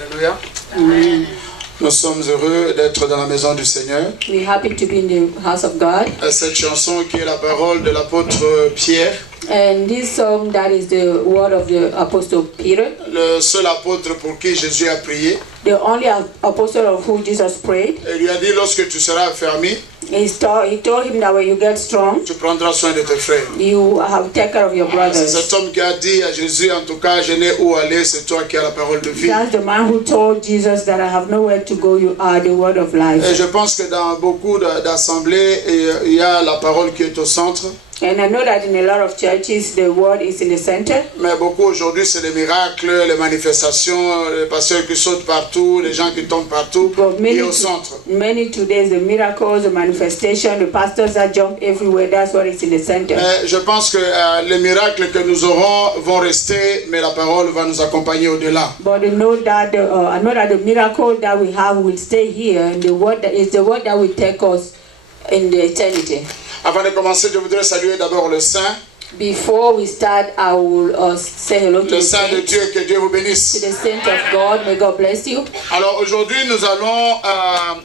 Alléluia. Amen. Nous sommes heureux d'être dans la maison du Seigneur. We're happy to be in the house of God. Cette chanson qui est la parole de l'apôtre Pierre, And this song, that is the word of the Apostle Peter, le seul apôtre pour qui Jésus a prié. the only apostle of who Jesus prayed. Il lui a dit, lorsque tu seras affermi, He told him that when you get strong, tu prendras soin de tes frères. you have to take care of your C'est brothers. cet homme qui a dit à Jésus, en tout cas, je n'ai où aller, c'est toi qui as la parole de vie. That's the man who told Jesus that I have nowhere to go, you are the word of Et life. je pense que dans beaucoup d'assemblées, il y a la parole qui est au centre. And I know that in a lot of churches, the word is in the center. Mais beaucoup aujourd'hui, c'est les miracles, les manifestations, les pasteurs qui sautent partout, les gens qui tombent partout, But qui est au centre. many today, the miracles, the manifestation, the pastors that jump everywhere, that's what is in the center. Mais je pense que les miracles que nous aurons vont rester, mais la parole va nous accompagner au-delà. But I know that the miracle that we have will stay here, and the word that is the word that will take us in the eternity. Avant de commencer, je voudrais saluer d'abord le Saint, Before we start, I will say hello to le the Saint de saint, Dieu, que Dieu vous to bénisse. the saint of God. May God bless you. Alors aujourd'hui, nous allons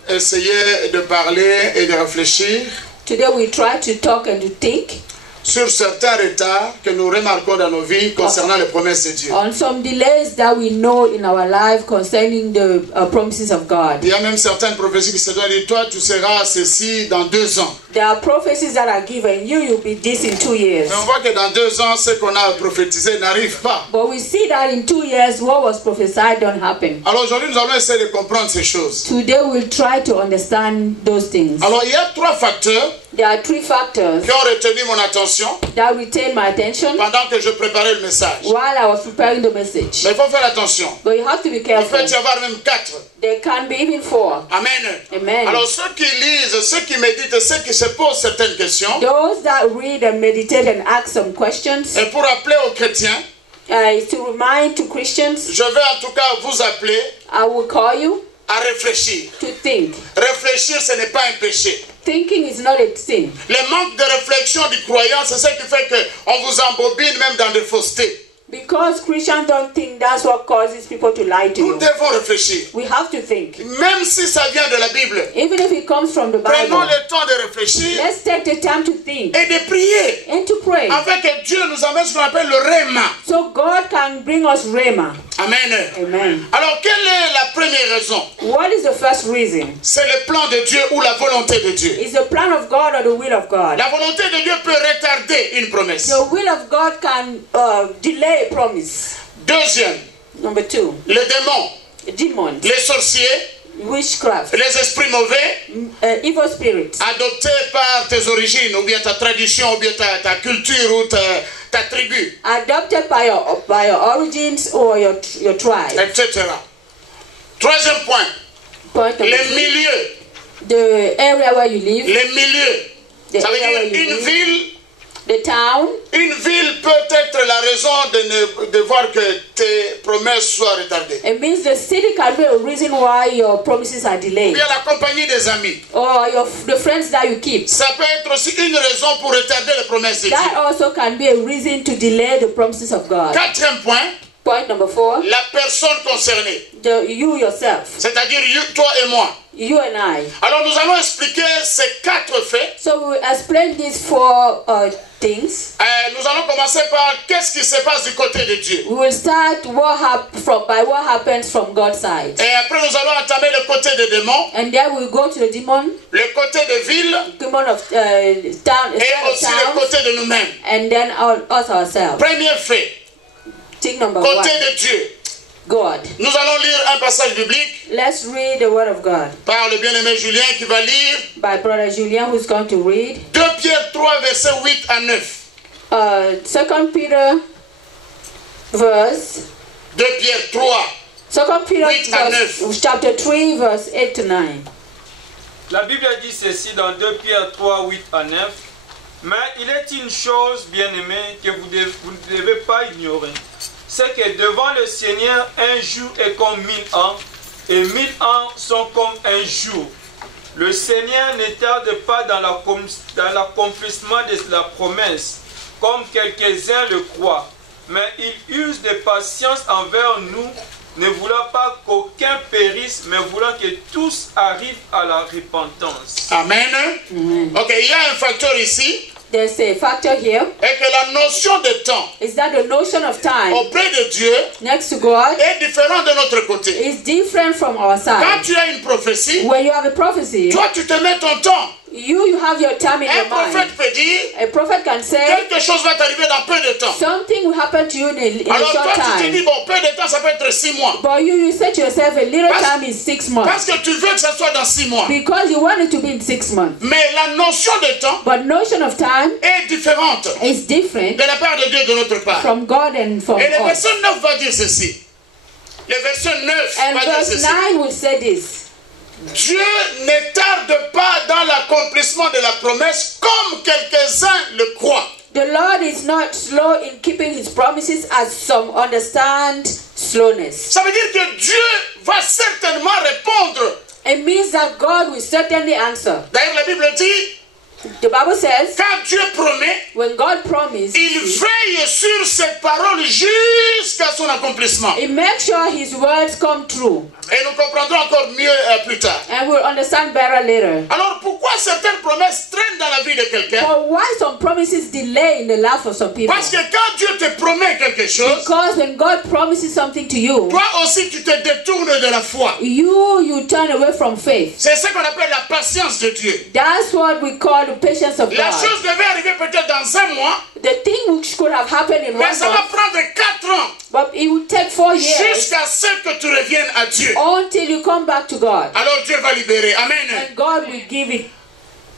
essayer de parler et de réfléchir Today we try to talk and to think sur certains retards que nous remarquons dans nos vies concernant les promesses de Dieu. on some delays that we know in our life concerning the promises of God. Il y a même certaines prophéties qui se donnent, et toi tu seras ceci dans 2 ans. There are prophecies that are given you, you'll be this in 2 years. Mais on voit que dans 2 ans, ce qu'on a prophétisé n'arrive pas. But we see that in 2 years, what was prophesied don't happen. Alors aujourd'hui, nous allons essayer de comprendre ces choses. Today we'll try to understand those things. Alors il y a 3 facteurs There are 3 factors qui ont retenu mon attention that retain my attention pendant que je préparais le message. while I was preparing the message. Mais il faut faire attention. But you have to be Il careful. peut y avoir même 4. There can be even 4. Amen. Amen. Alors ceux qui lisent, ceux qui méditent, ceux qui se posent certaines questions, Those that read and meditate and ask some questions, et pour appeler aux chrétiens, is to remind to Christians, je vais en tout cas vous appeler I will call you à réfléchir. to think. Réfléchir, ce n'est pas un péché. Thinking is not a sin. Le manque de réflexion du croyant, c'est ce qui fait qu'on vous embobine même dans des faussetés. Because Christians don't think, that's what causes people to lie to Nous you. devons réfléchir. We have to think. Même si ça vient de la Bible, Even if it comes from the prenons Bible, le temps de réfléchir let's take the time to think et de prier and to pray. afin que Dieu nous amène ce qu'on appelle le Réma. So God can bring us Rhema. Amen. Amen. Alors, quelle est la première raison? What is the first reason? C'est le plan de Dieu ou la volonté de Dieu. Is the plan of God or the will of God? La volonté de Dieu peut retarder une promesse. The will of God can delay a promise. Deuxième, Number 2, les démons, demons, les sorciers, witchcraft, les esprits mauvais, evil spirits, adoptés par tes origines, ou bien ta tradition, ou bien ta culture, ou ta tribu, adopted by your origins or your tribe. etc. Troisième point, Point number les 3, milieux. the area where you live, Les milieux. the Ça veut area where dire you une live, ville. the town. Une ville peut être la raison de voir que tes promesses soient retardées. It means the city can be a reason why your promises are Ou delayed, bien la compagnie des amis. or the friends that you keep. Ça peut être aussi une raison pour retarder les promesses de Dieu. That also can be a reason to delay the promises of God. Quatrième point, Point number 4, la personne concernée. you yourself, C'est-à-dire toi et moi. you and I. Alors nous allons expliquer ces 4 faits. So we will explain these 4 things. Nous allons commencer par qu'est-ce qui se passe du côté de Dieu. We will start by what happens from God's side. Et après nous allons entamer le côté des démons, And then we'll go to the demon le côté des villes of town, et aussi le côté de nous-mêmes. and then us ourselves. Premier fait, Thing number 1, côté de Dieu. God. Nous allons lire un passage biblique Let's read the word of God par le bien-aimé Julien qui va lire by Brother Julien, who's going to read 2 Pierre 3 versets 8 à 9. 2 Peter verse 2 Pierre 3. 2 Peter 8 à 9. chapter 3 verse 8 to 9. La Bible dit ceci dans 2 Pierre 3, 8 à 9. Mais il est une chose, bien-aimée, que vous ne devez pas ignorer. C'est que devant le Seigneur, un jour est comme 1000 ans, et 1000 ans sont comme un jour. Le Seigneur ne tarde pas dans l'accomplissement de la promesse, comme quelques-uns le croient, mais il use de patience envers nous, ne voulant pas qu'aucun périsse, mais voulant que tous arrivent à la repentance. Amen. Ok, il y a un facteur ici. There's a factor here. Et que la notion de temps Is that the notion of time auprès de Dieu next to God est différente de notre côté. is different from our Quand side. tu as une prophétie, When you have a prophecy, toi tu te mets ton temps. you have your time in Un your prophète mind. peut dire, A prophet can say quelque chose va t'arriver dans peu de temps. something will happen to you in a Alors short toi tu te time. dis, bon, peu de temps, ça peut être 6 mois. But you say to yourself, a little time is 6 months. Parce que tu veux que ça soit dans 6 mois. Because you want it to be in 6 months. Mais la notion de temps But notion of time est différente is different de la part de Dieu de notre part. from God and from Et le us. verset 9 va dire ceci. Le verset 9 And va dire verse ceci. 9 will say this. Dieu ne tarde pas dans l'accomplissement de la promesse comme quelques-uns le croient. The Lord is not slow in keeping his promises as some understand slowness. Ça veut dire que Dieu va certainement répondre. It means that God will certainly answer. D'ailleurs, la Bible dit, The Bible says, quand Dieu promet, when God promised, il veille sur cette parole jusqu'à son accomplissement. he makes sure his words come true. Et nous comprendrons encore mieux plus tard. And we'll understand better later. Alors pourquoi certaines promesses traînent dans la vie de quelqu'un? But why some promises delay in the life of some people? Parce que quand Dieu te promet quelque chose, Because when God promises something to you, toi aussi tu te détournes de la foi. you turn away from faith. C'est ce qu'on appelle la patience de Dieu. That's what we call the patience of La God. chose devait arriver peut-être dans un mois, The thing which could have happened in mais 1 ça va month, prendre 4 ans but it will take 4 years jusqu'à ce que tu reviennes à Dieu. until you come back to God. Alors Dieu va libérer. Amen. And God will give it.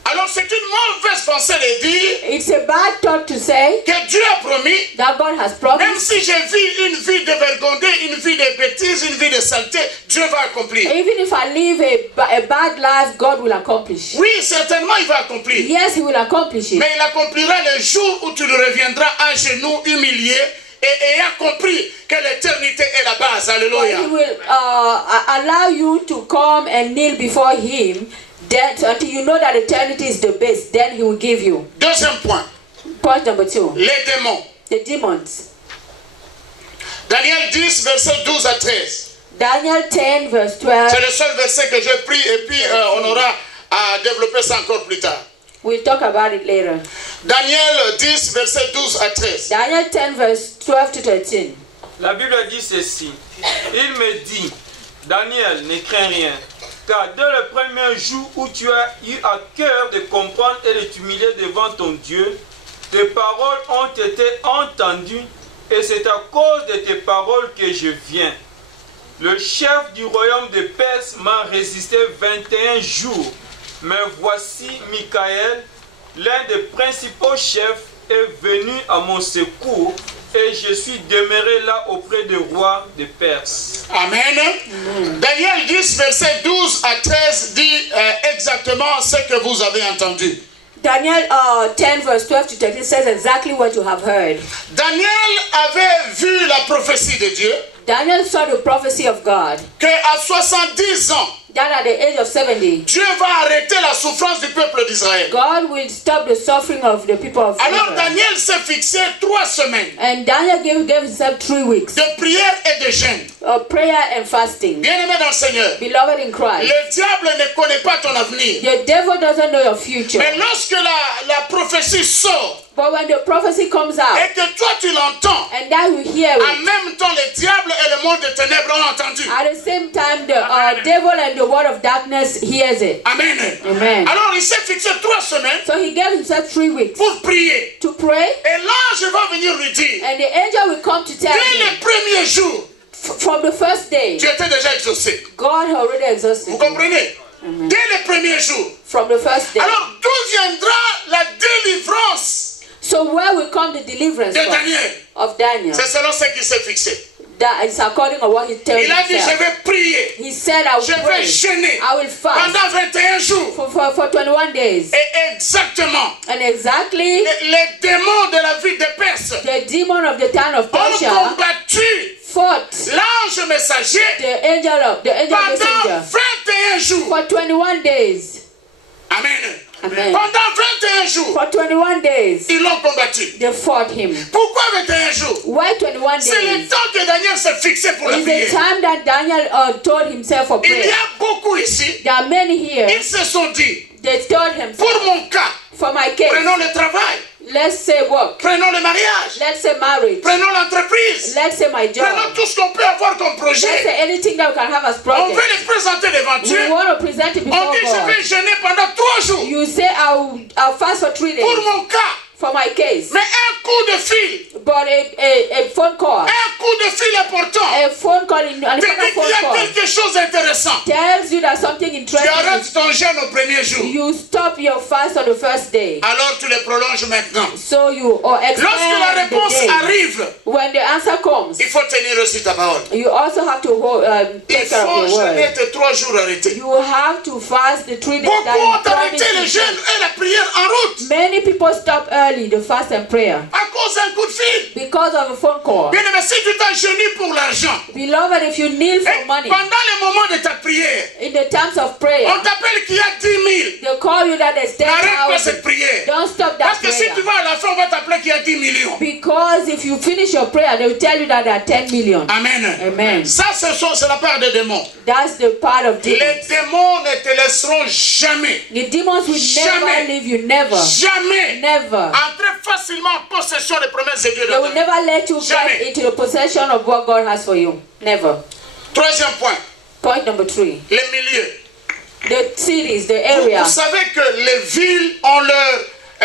Alors c'est une mauvaise pensée de dire It's a bad thought to say que Dieu a promis, that God has même promised. si je vis une vie dévergondée, une vie de bêtises, une vie de saleté, Dieu va accomplir. Even if I live a bad life, God will accomplish. Oui, certainement il va accomplir. Yes, he will accomplish it. Mais il accomplira le jour où tu le reviendras à genoux, humilié, et ayant compris que l'éternité est la base. But Alléluia. he will allow you to come and kneel before him that until you know that eternity is the base. Then he will give you. Deuxième point, Point number 2. les démons. The demons. Daniel 10, verset 12 à 13. Daniel 10 verse 12. C'est le seul verset que j'ai pris et puis on aura à développer ça encore plus tard. We'll talk about it later. Daniel 10, verset 12 à 13. Daniel 10 verse 12 to 13. La Bible dit ceci. Il me dit, Daniel, ne crains rien, car dès le premier jour où tu as eu à cœur de comprendre et de t'humilier devant ton Dieu, tes paroles ont été entendues, et c'est à cause de tes paroles que je viens. Le chef du royaume de Perse m'a résisté 21 jours, mais voici Michaël, l'un des principaux chefs, est venu à mon secours, et je suis demeuré là auprès du roi de Perse. Amen. Daniel 10, verset 12 à 13 dit exactement ce que vous avez entendu. Daniel 10 verse 12 to 13 says exactly what you have heard. Daniel avait vu la prophétie de Dieu Daniel saw the prophecy of God qu'à 70 ans, that at the age of 70, Dieu va arrêter la souffrance du peuple d'Israël. God will stop the suffering of the people of Alors Israel. Daniel s'est fixé 3 semaines And Daniel gave himself 3 weeks de prière et de jeûne. of prayer and fasting. Bien-aimé dans le Seigneur, Beloved in Christ, le diable ne connaît pas ton avenir. the devil doesn't know your future. Mais lorsque la prophétie sort But when the prophecy comes out et que toi tu l'entends, and that you hear en it, même temps le diable et le monde des ténèbres ont entendu. at the same time the devil and the word of darkness hears it. Amen. Amen. Alors il s'est fixé 3 semaines So he gave himself 3 weeks pour prier. to pray, Et l'ange va venir lui dire, and the angel will come to tell dès him le premier jour, from the first day, tu étais déjà exaucé. God already exhausted Vous you. comprenez? Dès le premier jour. From the first day. Alors d'où viendra la délivrance So where will come the deliverance de from? Daniel? Of Daniel? C'est selon ce qu'il s'est fixé. That is according to what he tells Il a dit, je himself. vais prier, He said, I je will vais pray, jeûner I will fast pendant 21 jours. for 21 days. Et exactement, And exactly les démons de la ville de Perse the demon of the town of ont Persia combattu fought l'ange messager the angel pendant messenger 21 jours. for 21 days. Amen. Amen. Pendant 21 jours, For 21 days, ils l'ont combattu. they fought him. Pourquoi 21 jours? Why 21 C'est le days? temps que Daniel s'est fixé pour la It's the prière. time that Daniel told himself for Il y prayer. a beaucoup ici. There are many here. Ils se sont dit, They told pour himself, mon cas, for my case, prenons le travail, let's say work, prenons le mariage, let's say marriage, prenons l'entreprise, let's say my job, prenons tout ce qu'on peut avoir comme let's projet. say anything that we can have as On veut project. les présenter devant We Dieu. want to present it On before dit, je God. vais jeûner pendant 3 jours. You say, I'll fast for 3 Pour days mon cas, for my case. mais un coup de fil, But a phone call, un coup de fil important, a phone call, an te important dit qu'il phone y a call quelque chose d'intéressant. tells you that something Tu interesting arrêtes ton jeûne au premier jour. you stop your fast on the first day. Alors tu le prolonges maintenant. So you or Lorsque la extend the réponse day. arrive, When the answer comes, il faut tenir aussi ta parole. you also have to hold, Il take care faut of your jeûner word. tes 3 jours arrêtés. You have to fast the 3 days Beaucoup that ont you arrêté le promised. jeûne et la prière en route Many people stop early the fast and prayer à cause d'un coup de fil. because of a phone call. Bien aimé, si tu t'agenouilles pour l'argent, Beloved, if you kneel et for money pendant les moments de ta prière, in the times of prayer, on t'appelle qu'il y a 10 000. they call you that there's N'arrête pas 10,000. cette prière. Don't stop that Parce que si tu prayer. vas à la fin, on va t'appeler qu'il y a 10 millions. Because if you finish your prayer, they will tell you that there are 10 million. Amen. Amen. Ça, c'est la part des démons. That's the part of Les demons. démons ne te laisseront jamais, The demons will Jamais. never leave you. Never. jamais Never. entrer facilement en possession des promesses de Dieu. They will never let you Jamais. get into the possession of what God has for you. Never. Troisième point, Point number 3. les milieux. The cities, the Vous area. savez que les villes ont leur...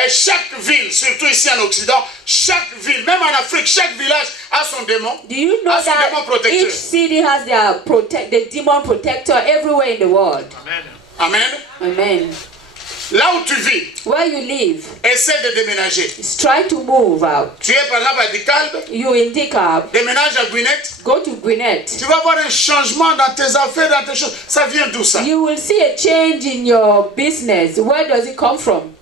Et chaque ville, surtout ici en Occident, chaque ville, même en Afrique, chaque village a son démon. Do you know a son démon that protecteur. each city has their the demon protector everywhere in the world? Amen. Amen. Là où tu vis, Where you live, essaie de déménager. try to move out. Tu es par exemple à Dicalbe, You in Dicab, déménage à Gwinnett. go to Gwinnett. Tu vas voir un changement dans tes affaires, dans tes choses. Ça vient d'où ça? You will see a change in your business. Where does it come from?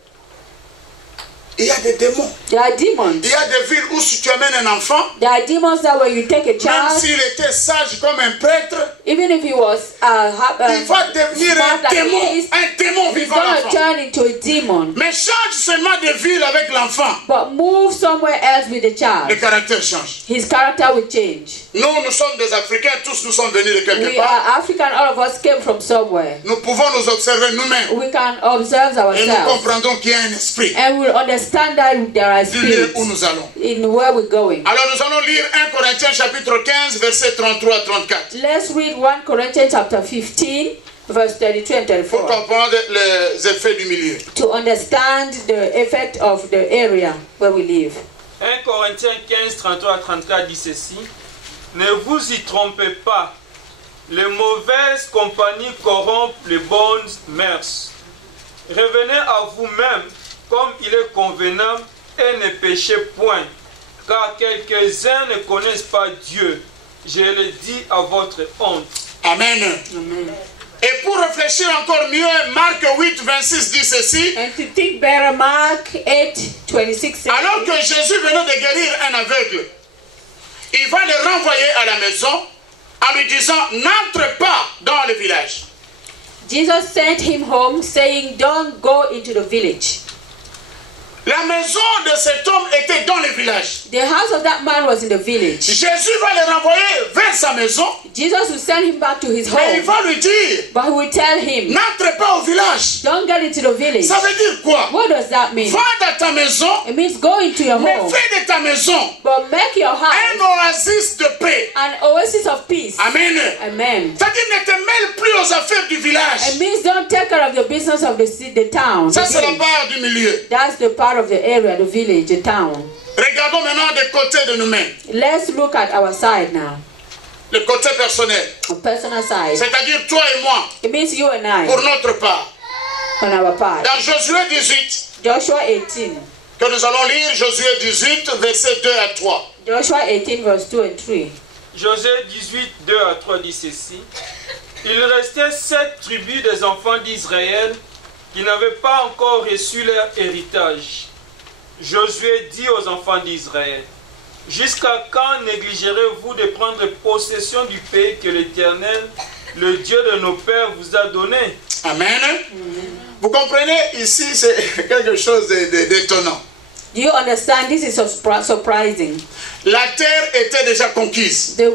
Il y a des démons. There are demons. Il y a des villes où si tu amènes un enfant, There are demons that when you take a même child, s'il était sage comme un prêtre, even if he was il va devenir smart un like démon. he is, Un démon he's vivant going to l'enfant. turn into a demon. Mais change seulement de ville avec l'enfant. But move somewhere else with the Le child. caractère change. His character will change. Nous sommes des Africains, tous nous sommes venus de quelque We part. are African, all of us came from somewhere. Nous pouvons nous observer nous-mêmes. We can observe Et nous ourselves. comprendrons qu'il y a un esprit And we'll understand that there are du lieu où spirits nous allons. in where we're going. Alors nous allons lire 1 Corinthiens chapitre 15, versets 33 à 34. Let's read 1 Corinthians chapter 15, verse 32 and Pour 34. comprendre les effets du milieu. To understand the effect of the area where we live. 1 Corinthiens 15, 33 à 34 dit ceci. Ne vous y trompez pas. Les mauvaises compagnies corrompent les bonnes mœurs. Revenez à vous-même comme il est convenable et ne péchez point. Car quelques-uns ne connaissent pas Dieu. Je le dis à votre honte. Amen. Amen. Et pour réfléchir encore mieux, Marc 8, 26 dit ceci. And to think better, Mark 8, 26 says, Alors que Jésus venait de guérir un aveugle, il va le renvoyer à la maison en lui disant, n'entre pas dans le village. Jesus sent him home saying, don't go into the village. La maison de cet homme était dans le village. The house of that man was in the village. Jésus va le renvoyer vers sa maison, Jesus will send him back to his mais il home, va lui dire, but he will tell him, n'entre pas au village. don't get into the village. Ça veut dire quoi? What does that mean? Va dans ta maison, It means go into your mais home, fais de ta maison but make your un house oasis de paix. an oasis of peace. Amen. Amen. C'est-à-dire ne te mêle plus aux affaires du village. It means don't take care of the business of the town. Ça The c'est la village. part du milieu. That's the part of the area, the village, the town. Regardons maintenant des côtés de nous-mêmes. Let's look at our side now, Le côté personnel. a personal side. C'est-à-dire toi et moi, It means you and I pour notre part. on our part. Dans Josué 18, Joshua 18. que nous allons lire, Josué 18, versets 2 à 3. Joshua 18 verse 2 and 3. José 18, 2 à 3 dit ceci. Il restait 7 tribus des enfants d'Israël qui n'avaient pas encore reçu leur héritage. Josué dit aux enfants d'Israël, jusqu'à quand négligerez-vous de prendre possession du pays que l'Éternel, le Dieu de nos pères, vous a donné? Amen. Vous comprenez, ici c'est quelque chose d'étonnant. Do you understand? This is surprising. La terre était déjà conquise. The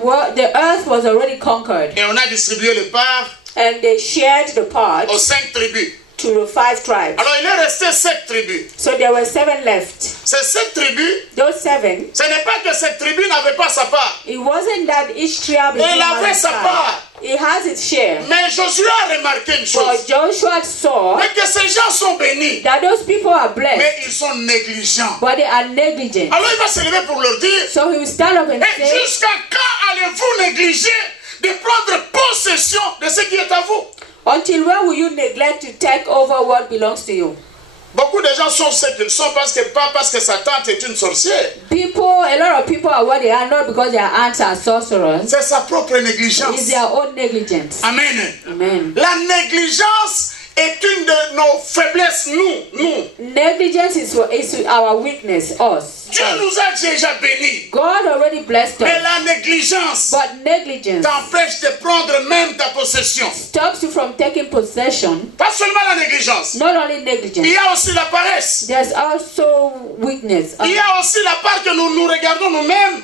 earth was already conquered. Et on a distribué les parts And they shared the part aux 5 tribus. to the 5 tribes. Alors il est resté 7 tribus. So there were 7 left. Ces 7 tribus, Those 7, ce n'est pas que cette tribu n'avait pas sa part. it wasn't that each tribe is Il avait sa part. It has its share. Mais Josué a remarqué une chose. But Joshua saw Mais que ces gens sont bénis. that those people are blessed, Mais ils sont négligents. but they are negligent. Alors il va se lever pour leur dire, So he will stand up and et say, jusqu'à quand allez-vous négliger de prendre possession de ce qui est à vous? until when will you neglect to take over what belongs to you? Beaucoup de gens sont ce qu'ils sont pas parce que sa tante est une sorcière. A lot of people are what they are, not because their aunts are sorcerers. C'est sa propre négligence. It's their own negligence. Amen. Amen. La négligence est une de nos faiblesses, nous. Negligence is our weakness, us. Dieu nous a déjà bénis. God already blessed Mais us. la négligence But negligence t'empêche de prendre même ta possession. stops you from taking possession. Pas seulement la négligence. Not only Il negligence, y a aussi la paresse. there's also weakness. Il y a aussi la part que nous regardons nous-mêmes.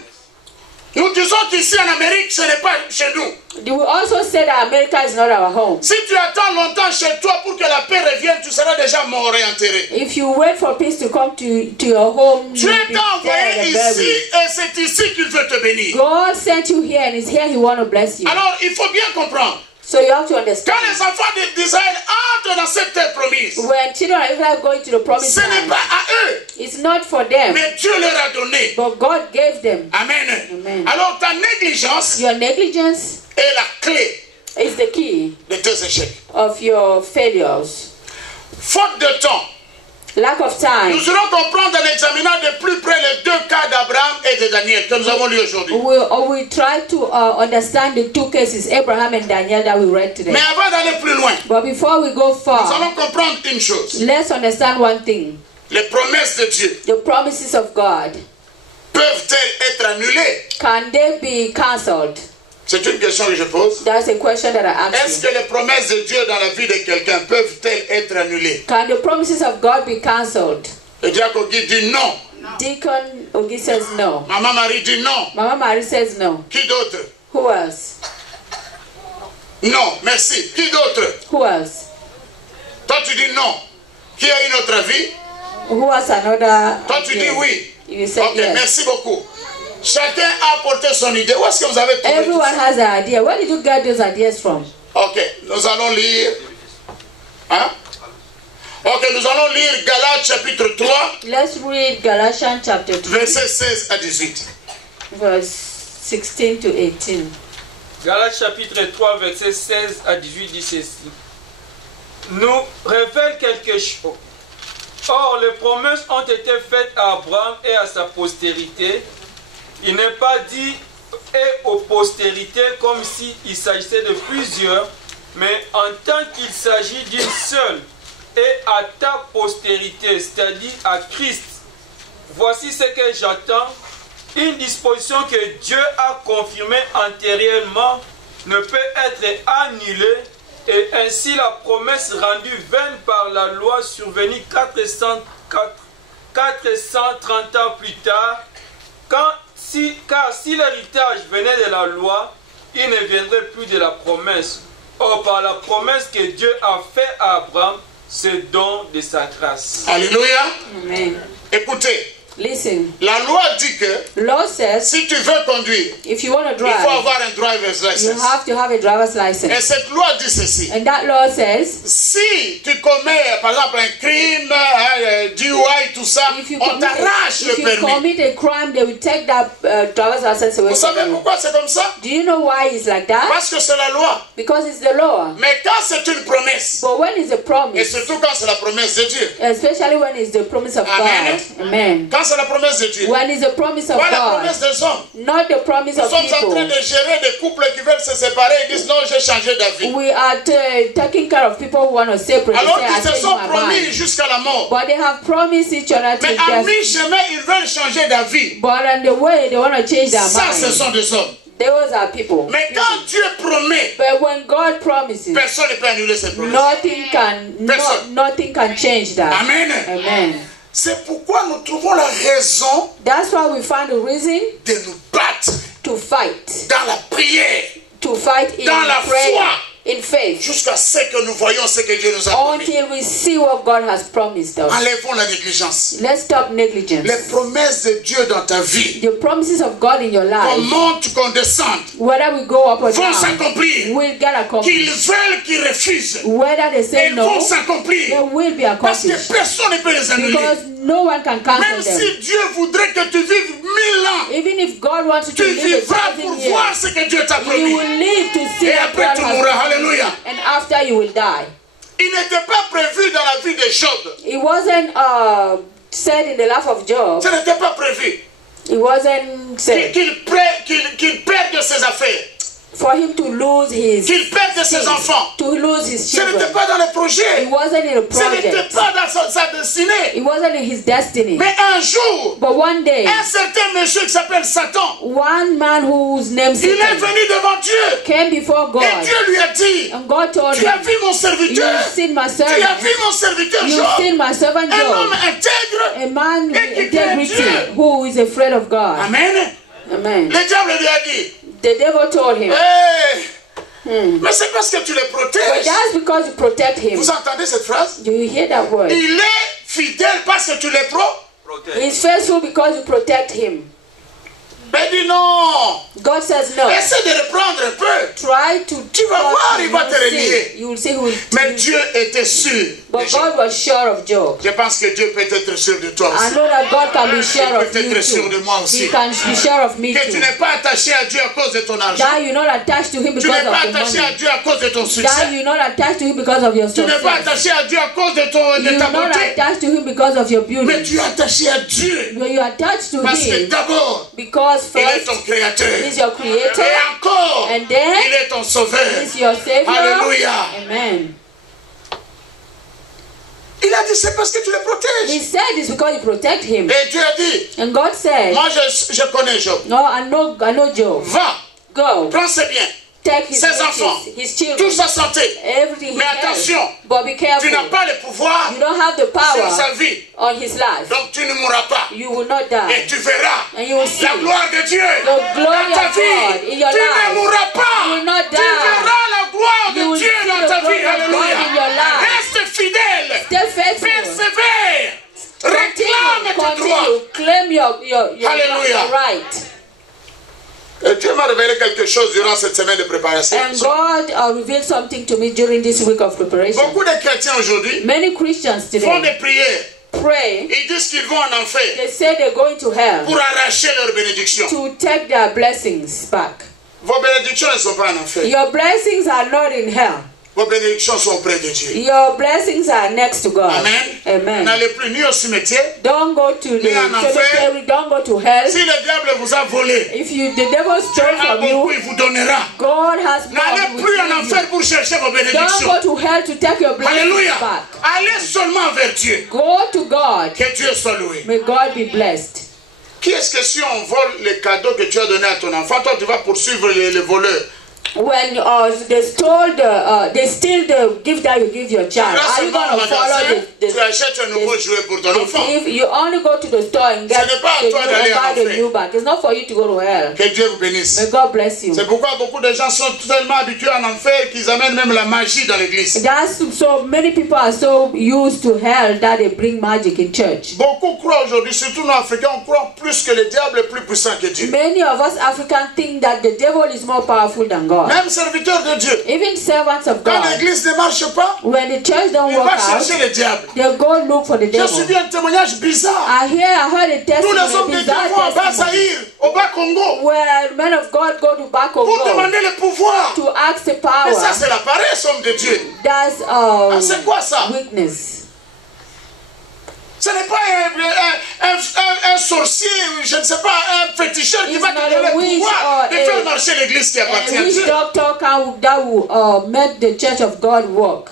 Nous disons qu'ici en Amérique, ce n'est pas chez nous. We also say that America is not our home. Si tu attends longtemps chez toi pour que la paix revienne, tu seras déjà mort et enterré. If you wait for peace to come to your home, Dieu you'll be t'a envoyé dead and ici buried. et c'est ici qu'il veut te bénir. God sent you here and is here He want to bless you. Alors, il faut bien comprendre. So you have to Quand understand. les enfants d'Israël entrent dans cette terre promise, When children of Israel go into the promised ce n'est land, pas à eux, it's not for them, mais Dieu leur a donné. but God gave them. Amen. Amen. Alors, ta négligence Your negligence est la clé is the key de tes échecs. of your failures. Faute de temps, Lack of time. nous allons comprendre en examinant de plus près les 2 cas d'Abraham et de Daniel que nous avons lus aujourd'hui. We try to understand the 2 cases, Abraham and Daniel, that we read today. Mais avant d'aller plus loin, But before we go nous far, allons comprendre une chose. let's understand one thing. Les promesses de Dieu The promises of God, peuvent-elles être annulées? can they be cancelled? C'est une question que je pose. That's a question that I Est-ce ask you. que les promesses de Dieu dans la vie de quelqu'un peuvent-elles être annulées? Can the promises of God be cancelled? Le diacre Guy dit non. Deacon Ogi says no. Maman Marie dit non. Mama Marie says no. Qui d'autre? Who else? Non, merci. Qui d'autre? Who else? Toi tu dis non. Qui a une autre avis? Who has another? Toi tu dis idea? oui. You say Ok, yes. merci beaucoup. Chacun a apporté son idée. Où est-ce que vous avez trouvé tout Everyone ça? has an idea. Where did you get those ideas from? Ok, nous allons lire. Hein? Ok, nous allons lire Galates chapitre 3, Let's read Galatians chapter 2, versets 16 à 18. verse 16 to 18. Galates chapitre 3, verset 16 à 18 dit ceci. Nous révèle quelque chose. Or, les promesses ont été faites à Abraham et à sa postérité. Il n'est pas dit et aux postérités comme s'il s'agissait de plusieurs, mais en tant qu'il s'agit d'une seule, et à ta postérité, c'est-à-dire à Christ. Voici ce que j'attends. Une disposition que Dieu a confirmée antérieurement ne peut être annulée, et ainsi la promesse rendue vaine par la loi survenue 430 ans plus tard, car si l'héritage venait de la loi, il ne viendrait plus de la promesse. Or, par la promesse que Dieu a faite à Abraham, c'est don de sa grâce. Alléluia. Amen. Écoutez, Listen, la loi dit que law says si tu veux conduire, if you want to il faut drive, avoir un driver's you license. have to have a driver's Et license. cette loi dit ceci. And that law says Si tu commets, par exemple, un crime, DUI, tout ça, if you on t'arrache le permis. commit a crime, they will take that driver's license away Vous from savez you. pourquoi c'est comme ça? Do you know why it's like that? Parce que c'est la loi. Because it's the law. Mais quand c'est une promesse, But when it's a et promise, surtout quand c'est la promesse de Dieu, especially when it's the promise of Amen. God, amen. quand c'est la promesse de Dieu, When it's the promise of pas la God, promesse des hommes. not the promise Nous of sommes en train people. de gérer des couples qui veulent se séparer et disent non, j'ai changé d'avis. We are taking care of people who want to separate. Alors They say, I qu'ils se changed sont my promis mind. jusqu'à la mort. But they have promised each other to Mais à death. mi-chemin, ils veulent changer d'avis. But on the way, they want to change their Ça, ce mind. sont des hommes. Those are people. Mais quand Dieu promet, But when God promises, personne ne peut annuler ses promesses. nothing can Person. nothing can change that. Amen. Amen. C'est pourquoi nous trouvons la raison That's why we find a reason de nous battre to fight. dans la prière, To fight in dans la prayer, foi, in faith, jusqu'à ce que nous voyons ce que Dieu nous a promis. until we see what God has promised us. Enlevons la négligence. Let's stop negligence. Les promesses de Dieu dans ta vie, The promises of God in your qu'on life, monte, qu'on descende, whether we go up or vont down, s'accomplir. will get Qu'ils accomplished. veulent, qu'ils refusent, Whether they say elles no, vont s'accomplir. they will be Parce que accomplished. personne ne peut les annuler. Because no one can cancel Même them. si Dieu voudrait que tu vives 1000 ans, Even if God wants you to tu live vivras pour 1,000 voir years, ce que Dieu t'a you promis. will live to see Et what après God tu has mourras. promised. Alléluia. And after you will die. Il n'était pas prévu dans la vie de Job. It wasn't said in the life of Job. Ce n'était pas prévu It wasn't said qu'il perde ses affaires, for him to lose his qu'il perde ses things, enfants. to lose his Ce n'était children. pas dans les projets. It wasn't in a Ce n'était project. pas dans sa destinée. It wasn't in his destiny. Mais un jour, But one day, un certain monsieur qui s'appelle Satan, one man whose name il est Satan venu devant Dieu. came before God. Et Dieu lui a dit, And God told tu as him, vu mon serviteur. you've seen my Tu as servant. vu mon serviteur You've Job. seen my servant Un homme Job. intègre. A man Et with qui craint integrity Dieu. who is afraid of God. Amen. Amen. Le diable lui a dit, The devil told him, hey, mais c'est parce que tu les but protèges. that's because you protect him. Vous entendez cette phrase? Do you hear that word? Il est fidèle parce que tu les Protège. He's faithful because you protect him. Mais dis non. God says no. Essaie de reprendre un peu. Try to Tu vas trust voir, him. il va te renier. You will see who will. Mais Dieu était sûr. de But Job. God was sure of Job. Je pense que Dieu peut être sûr de toi I aussi. know that God can be sure Il of peut you être sûr de too. moi aussi. He can be sure of me Que tu too. n'es pas attaché à Dieu à cause de ton argent. That you're not attached to him Tu because n'es pas of the attaché à money. Dieu à cause de ton That succès. you're not attached to him because of your Tu n'es pas success. attaché à Dieu à cause de You're ta not beauté. attached to him because of your Mais beauty. tu es attaché à Dieu. But you're attached to Parce que him d'abord, because il est first ton créateur. he's your creator, Et encore, and then il est ton sauveur. he's your savior. Alléluia. Amen. Il a dit, c'est parce que tu le He protèges. said it's because you protect him. Et Dieu a dit, And God said, moi je connais Job. no, I know Job. Va, Go, prends ses biens, take his ses enfants, riches, his toute children, sa santé. everything he Mais has. attention, But be tu n'as careful. pas le pouvoir You don't have the sur sa power vie. on his life. Donc tu ne mourras pas. You will not Et die. tu verras And you will see la gloire de Dieu the glory dans ta of God vie. in your Tu life. ne mourras pas. You will not Tu die. verras la gloire You de will Dieu see dans the ta glory vie. of God Alléluia. in your life. Reste fidèle. Stay faithful. Persévère. Réclame tes droits. Continue. Claim your Hallelujah. right. Et Dieu m'a révélé quelque chose durant cette semaine de préparation. And God revealed something to me during this week of preparation. Beaucoup de chrétiens aujourd'hui Many Christians font today des prières. pray. Ils disent qu'ils vont en enfer They say they're going to hell pour arracher leurs bénédictions. to take their blessings back. Vos bénédictions ne sont pas en enfer. Your blessings are not in hell. Vos bénédictions sont près de Dieu. Your blessings are next to God. Amen. Amen. N'allez plus ni au cimetière. Don't go to the Ni en enfer. cemetery. Don't go to hell. Si le diable vous a volé, If the devil Dieu stole a from beaucoup, you, il vous donnera. God has more. N'allez He will plus en give you. enfer pour chercher vos Don't bénédictions. go to hell to take your blessings Alléluia. back. Allez seulement vers Dieu. Go to God. Que Dieu soit loué. May God be blessed. Qui est-ce que si on vole les cadeaux que tu as donnés à ton enfant, toi tu vas poursuivre les voleurs? When they steal the gift that you give your Tu child, vas are you seulement au going to follow magasin, the tu achètes un nouveau jouet pour ton enfant. thief? You only go to the store and get Ce n'est pas à the toi new, d'aller and en buy the enfer. new bag. It's not for you to go to hell. Que Dieu vous bénisse. May God bless you. C'est pourquoi beaucoup de gens sont tellement habitués en enfer qu'ils amènent même la magie dans l'église. That's so many people are so used to hell that they bring magic in church. Beaucoup croient aujourd'hui, surtout nous Africains, on croit plus que le diable est plus puissant que Dieu. Many of us Africans think that the devil is more powerful than God. Même serviteurs de Dieu. Even servants of Quand God, l'église ne marche pas, when the church don't il work va out, chercher le diable. they go look for the J'ai devil. suivi un témoignage bizarre. I heard a Tous les hommes testimony, de Dieu vont en bas Zaïre, au bas Congo, where men of God go to pour Bakongo demander le pouvoir. to ask the Mais power. ça, c'est la paresse, homme de Dieu. That's C'est quoi ça? weakness. Ce n'est pas un sorcier, je ne sais pas, un féticheur qui It's va te not donner a le witch pouvoir or de faire marcher l'église qui A appartient à witch Dieu. doctor that will make the church of God work.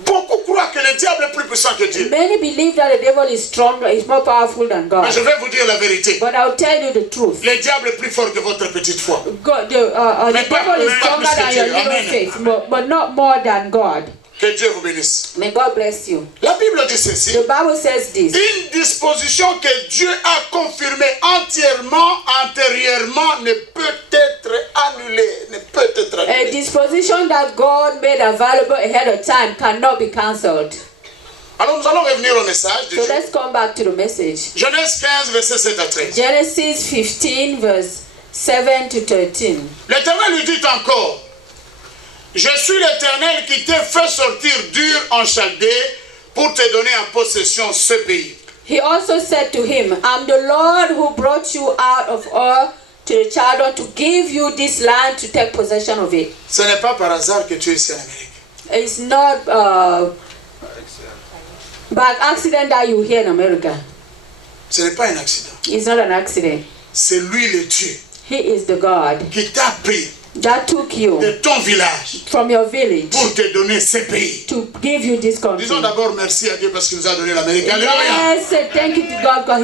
Beaucoup croient que le diable est plus puissant que Dieu. Many believe that the devil is stronger, is more powerful than God. Mais je vais vous dire la vérité. But I'll tell you the truth. Le diable est plus fort que votre petite foi. God, the Mais pas- devil is mais pas stronger plus que than your Dieu. little Amen. faith, but not more than God. Que Dieu vous bénisse. May God bless you. La Bible dit ceci. The Bible says this. Une disposition que Dieu a confirmée entièrement, antérieurement, ne peut être annulée. Ne peut être A annulée. disposition that God made available ahead of time cannot be cancelled. Alors nous allons revenir au message du So jour. let's come back to the message. Genèse 15, verset 7 à 13. Genesis 15, verse 7 to 13. L'Éternel lui dit encore, je suis l'Éternel qui t'ai fait sortir d'Ur en Chaldée pour te donner en possession ce pays. He also said to him, I'm the Lord who brought you out of Ur to the Children to give you this land to take possession of it. Ce n'est pas par hasard que tu es ici en Amérique. It's not by accident that you're here in America. Ce n'est pas un accident. It's not an accident. C'est lui le Dieu He is the God qui t'a pris that took you de ton village from your village pour te donner ce pays. to give you this country. Disons d'abord merci à Dieu parce qu'il nous a donné l'Amérique. Alléluia. Yes, thank you to God because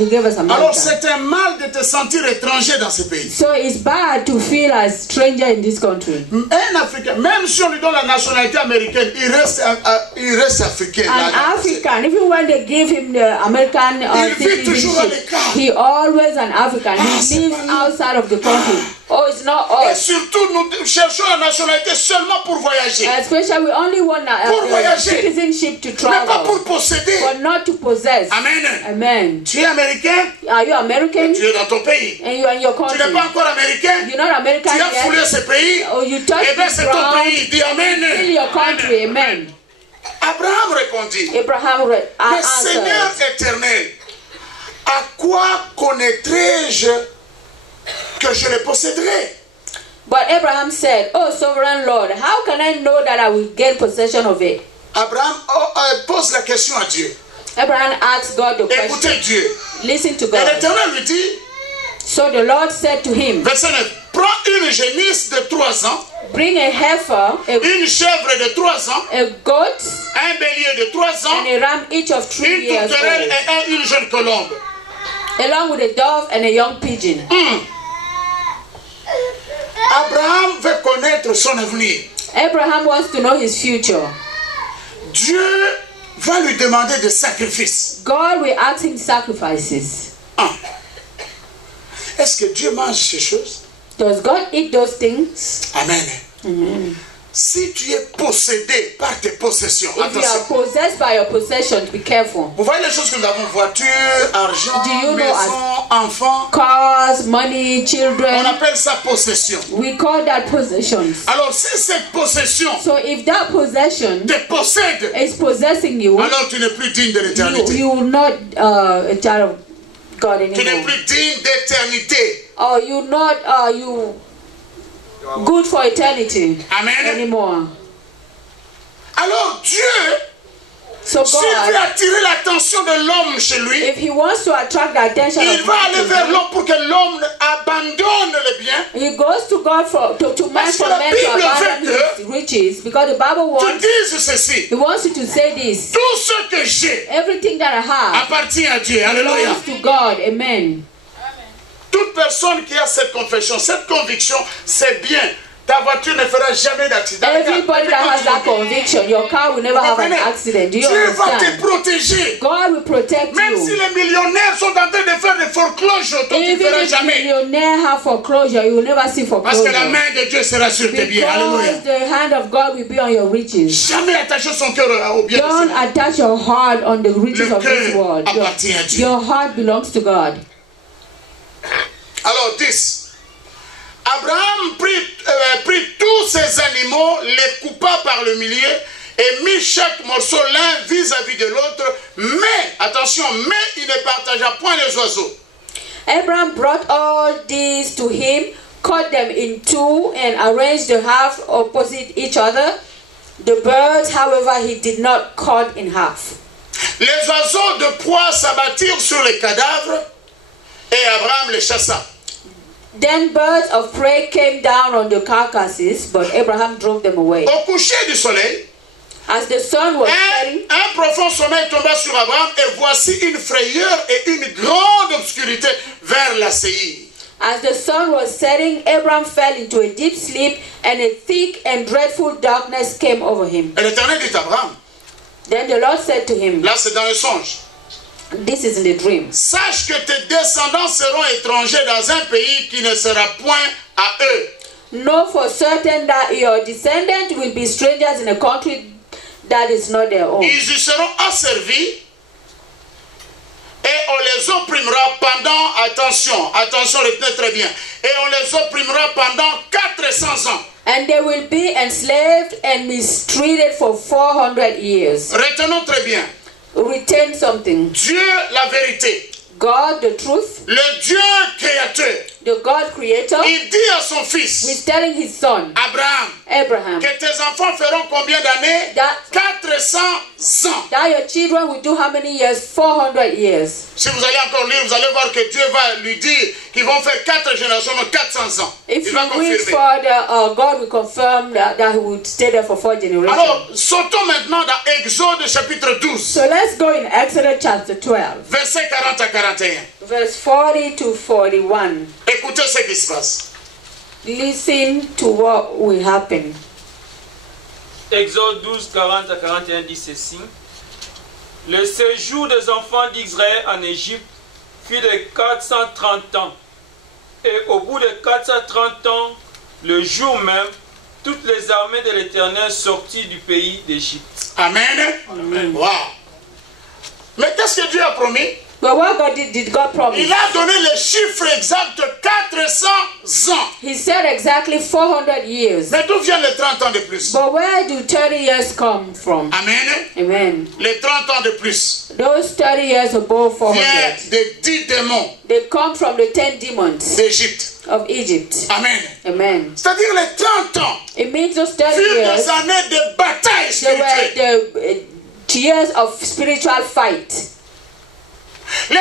He gave us Alors America. c'est un mal de te sentir étranger dans ce pays. So it's bad to feel as stranger in this country. Un Africain, même si on lui donne la nationalité américaine, il reste africain. An là. African, even when they give him the American Il vit toujours à l'écart. he always an African. Ah, He c'est lives pas nous. outside of the country. Oh, it's not Et us. surtout, nous cherchons la nationalité seulement pour voyager. Especially, we only want Pour voyager. citizenship to Mais pas travel, pour posséder. but not to possess. Amen. Amen. Tu es américain, Are you American? tu es dans ton pays. And you're in your Tu country. n'es pas encore américain, You're not American tu as yet. foulé ce pays. Oh, you touch Eh bien, the c'est ton ground. pays. Dis Amen. In your country. Amen. Abraham répondit, Abraham mais Seigneur answered, éternel, à quoi connaîtrai-je que je le posséderai? but Abraham said, oh, sovereign Lord, how can I know that I will gain possession of it? Abraham pose la question à Dieu. Abraham asked God the question. Écoutez Dieu. Listen to Et God. l'Éternel lui dit, So the Lord said to him, verset 9, prends une génisse de 3 ans, bring a heifer, une chèvre de 3 ans, a goat, un bélier de 3 ans, and a ram each of 3 une years tourterelle old, et une jeune colombe. along with a dove and a young pigeon. Abraham veut connaître son avenir. Abraham wants to know his future. Dieu va lui demander des sacrifices. God will ask him sacrifices. Est-ce que Dieu mange ces choses? Does God eat those things? Amen. Amen. Si tu es possédé par tes possessions, If you are attention. possessed by your possessions, be careful. Vous voyez les choses que nous avons, voiture, argent, Do you know maison, enfant. Cars, money, On children, appelle ça possession. we call that possessions. Alors si cette possession So if that possession te possède, is possessing you, alors tu n'es plus digne de l'éternité. you will not a child of God Tu n'es anymore. plus digne d'éternité. Or you not you good for eternity Amen. anymore. Alors Dieu, So s'il veut God, attirer l'attention de l'homme chez lui, if He wants to attract the attention il of va aller vers man, l'homme pour que l'homme abandonne le bien. He goes to God to man Parce que for la men to Bible abandon veut his riches, because the Bible Tu wants dises ceci. He wants you to say this. Tout ce que j'ai Everything that I have appartient à Dieu. Alléluia. belongs to God. Amen. Toute personne qui a cette confession, cette conviction, c'est bien. Ta voiture ne fera jamais d'accident. Everybody that has that conviction, your car will never have an accident. Do you Dieu va te understand? protéger. God will protect Même si you. les millionnaires sont en train de faire des foreclosures, toi tu ne Even feras if jamais. millionaire have foreclosure, you will never see Parce que la foreclosure. main de Dieu sera sur tes biens. Alléluia. Because the hand of God will be on your riches. Jamais attacher son cœur au bien de ce Don't monde. attach your heart on the riches Le of this cœur world. appartient à Dieu. Your heart belongs to God. Alors 10. Abraham prit tous ces animaux, les coupa par le milieu et mit chaque morceau l'un vis-à-vis de l'autre. Mais, attention, mais il ne partagea point les oiseaux. Abraham brought all these to him, cut them in two, and arranged the half opposite each other. The birds, however, he did not cut in half. Les oiseaux de proie s'abattirent sur les cadavres et Abraham les chassa. Then birds of prey came down on the carcasses, but Abraham drove them away. Au coucher du soleil, As the sun was setting, un profond sommeil tomba sur Abraham et voici une frayeur et une grande obscurité vers la Séhir. As the sun was setting, Abraham fell into a deep sleep, and a thick and dreadful darkness came over him. Et l'Éternel dit à Abraham, Then the Lord said to him, là c'est dans le songe, this is in the dream, sache que tes descendants seront étrangers dans un pays qui ne sera point à eux. know for certain that your descendants will be strangers in a country that is not their own. Ils y seront asservis et on les opprimera pendant, attention, retenez très bien, et on les opprimera pendant 400 ans. And they will be enslaved and mistreated for 400 years. Retenons très bien, Retain something. Dieu la vérité, God, the truth, le Dieu créateur, the God creator, il dit à son fils, is telling his son, Abraham, Abraham, que tes enfants feront combien d'années? that 400 ans. your children will do how many years? 400 years. Si vous allez encore lire, vous allez voir que Dieu va lui dire qu'ils vont faire 4 générations, donc 400 ans. If Il va you read confirmer. further, God will confirm that he would stay there for 4 generations. Alors, sautons maintenant dans Exode chapitre 12, So let's go in Exodus chapter 12, versets 40 à 41. verse 40 to 41. Écoutez ce qui se passe. Listen to what will happen. Exode 12, 40 à 41 dit ceci. Le séjour des enfants d'Israël en Égypte fut de 430 ans. Et au bout de 430 ans, le jour même, toutes les armées de l'Éternel sortirent du pays d'Égypte. Amen. Amen. Wow. Mais qu'est-ce que Dieu a promis? But what God did God promise? Il a donné le chiffre exact 400 ans. He said exactly 400 years. Mais d'où viennent les 30 ans de plus? But where do 30 years come from? Amen. Amen. Les 30 ans de plus Those 30 years above 400. viennent des 10 démons They come from the 10 demons d'Égypte. of Egypt. Amen. Amen. C'est-à-dire les 30 ans It means those 30 furent years, des années de bataille they were spirituelle. the years of spiritual fight. Les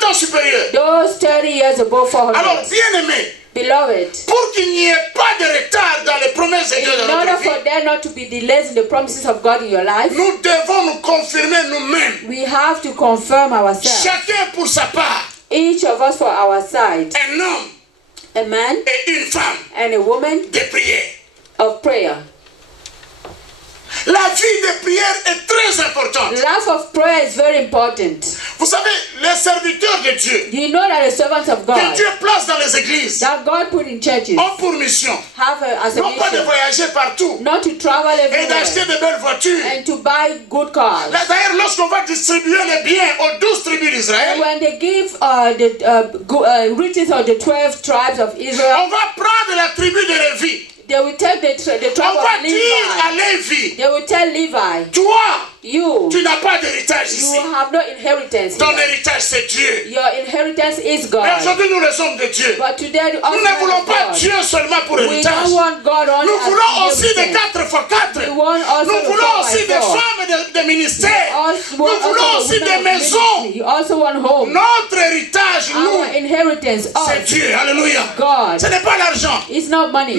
30 ans supérieurs. Those 30 years above 400. Alors, bien-aimés, Beloved, pour qu'il n'y ait pas de retard dans les promesses de Dieu in dans order notre vie, for there not to be delays in the promises of God in your life, nous devons nous confirmer nous-mêmes. we have to confirm ourselves. Chacun pour sa part. Each of us for our side. Un homme A man et une femme and a woman de prière. of prayer. La vie de prière est très importante. Life of prayer is very important. Vous savez, les serviteurs de Dieu, You know that the servants of que God, Dieu place dans les églises, that God put in churches, ont pour mission, have as a non pas de mission voyager partout not to travel et d'acheter everywhere de belles voitures. and to buy good cars. Là, d'ailleurs, lorsqu'on va distribuer les biens aux 12 tribus And d'Israël, when they give the riches of the 12 tribes of Israel, on va prendre la tribu de Lévi. they will take the On tribe va of dire Levi. à Lévi, They will tell Levi, toi, you tu n'as pas d'héritage ici. have no inheritance Ton here. héritage, c'est Dieu. Your inheritance is Et God. aujourd'hui, nous, les hommes de Dieu, But today, nous ne voulons pas Dieu seulement pour we héritage. don't want God only Nous as voulons aussi des inheritance. 4x4. We want also Nous the voulons 4x4. aussi des femmes de ministères. Also Nous want voulons also aussi the des women of maisons. ministry. You also want home. Notre héritage, Our nous, inheritance, c'est us, Dieu. Alléluia. God. Ce n'est pas l'argent. It's not money.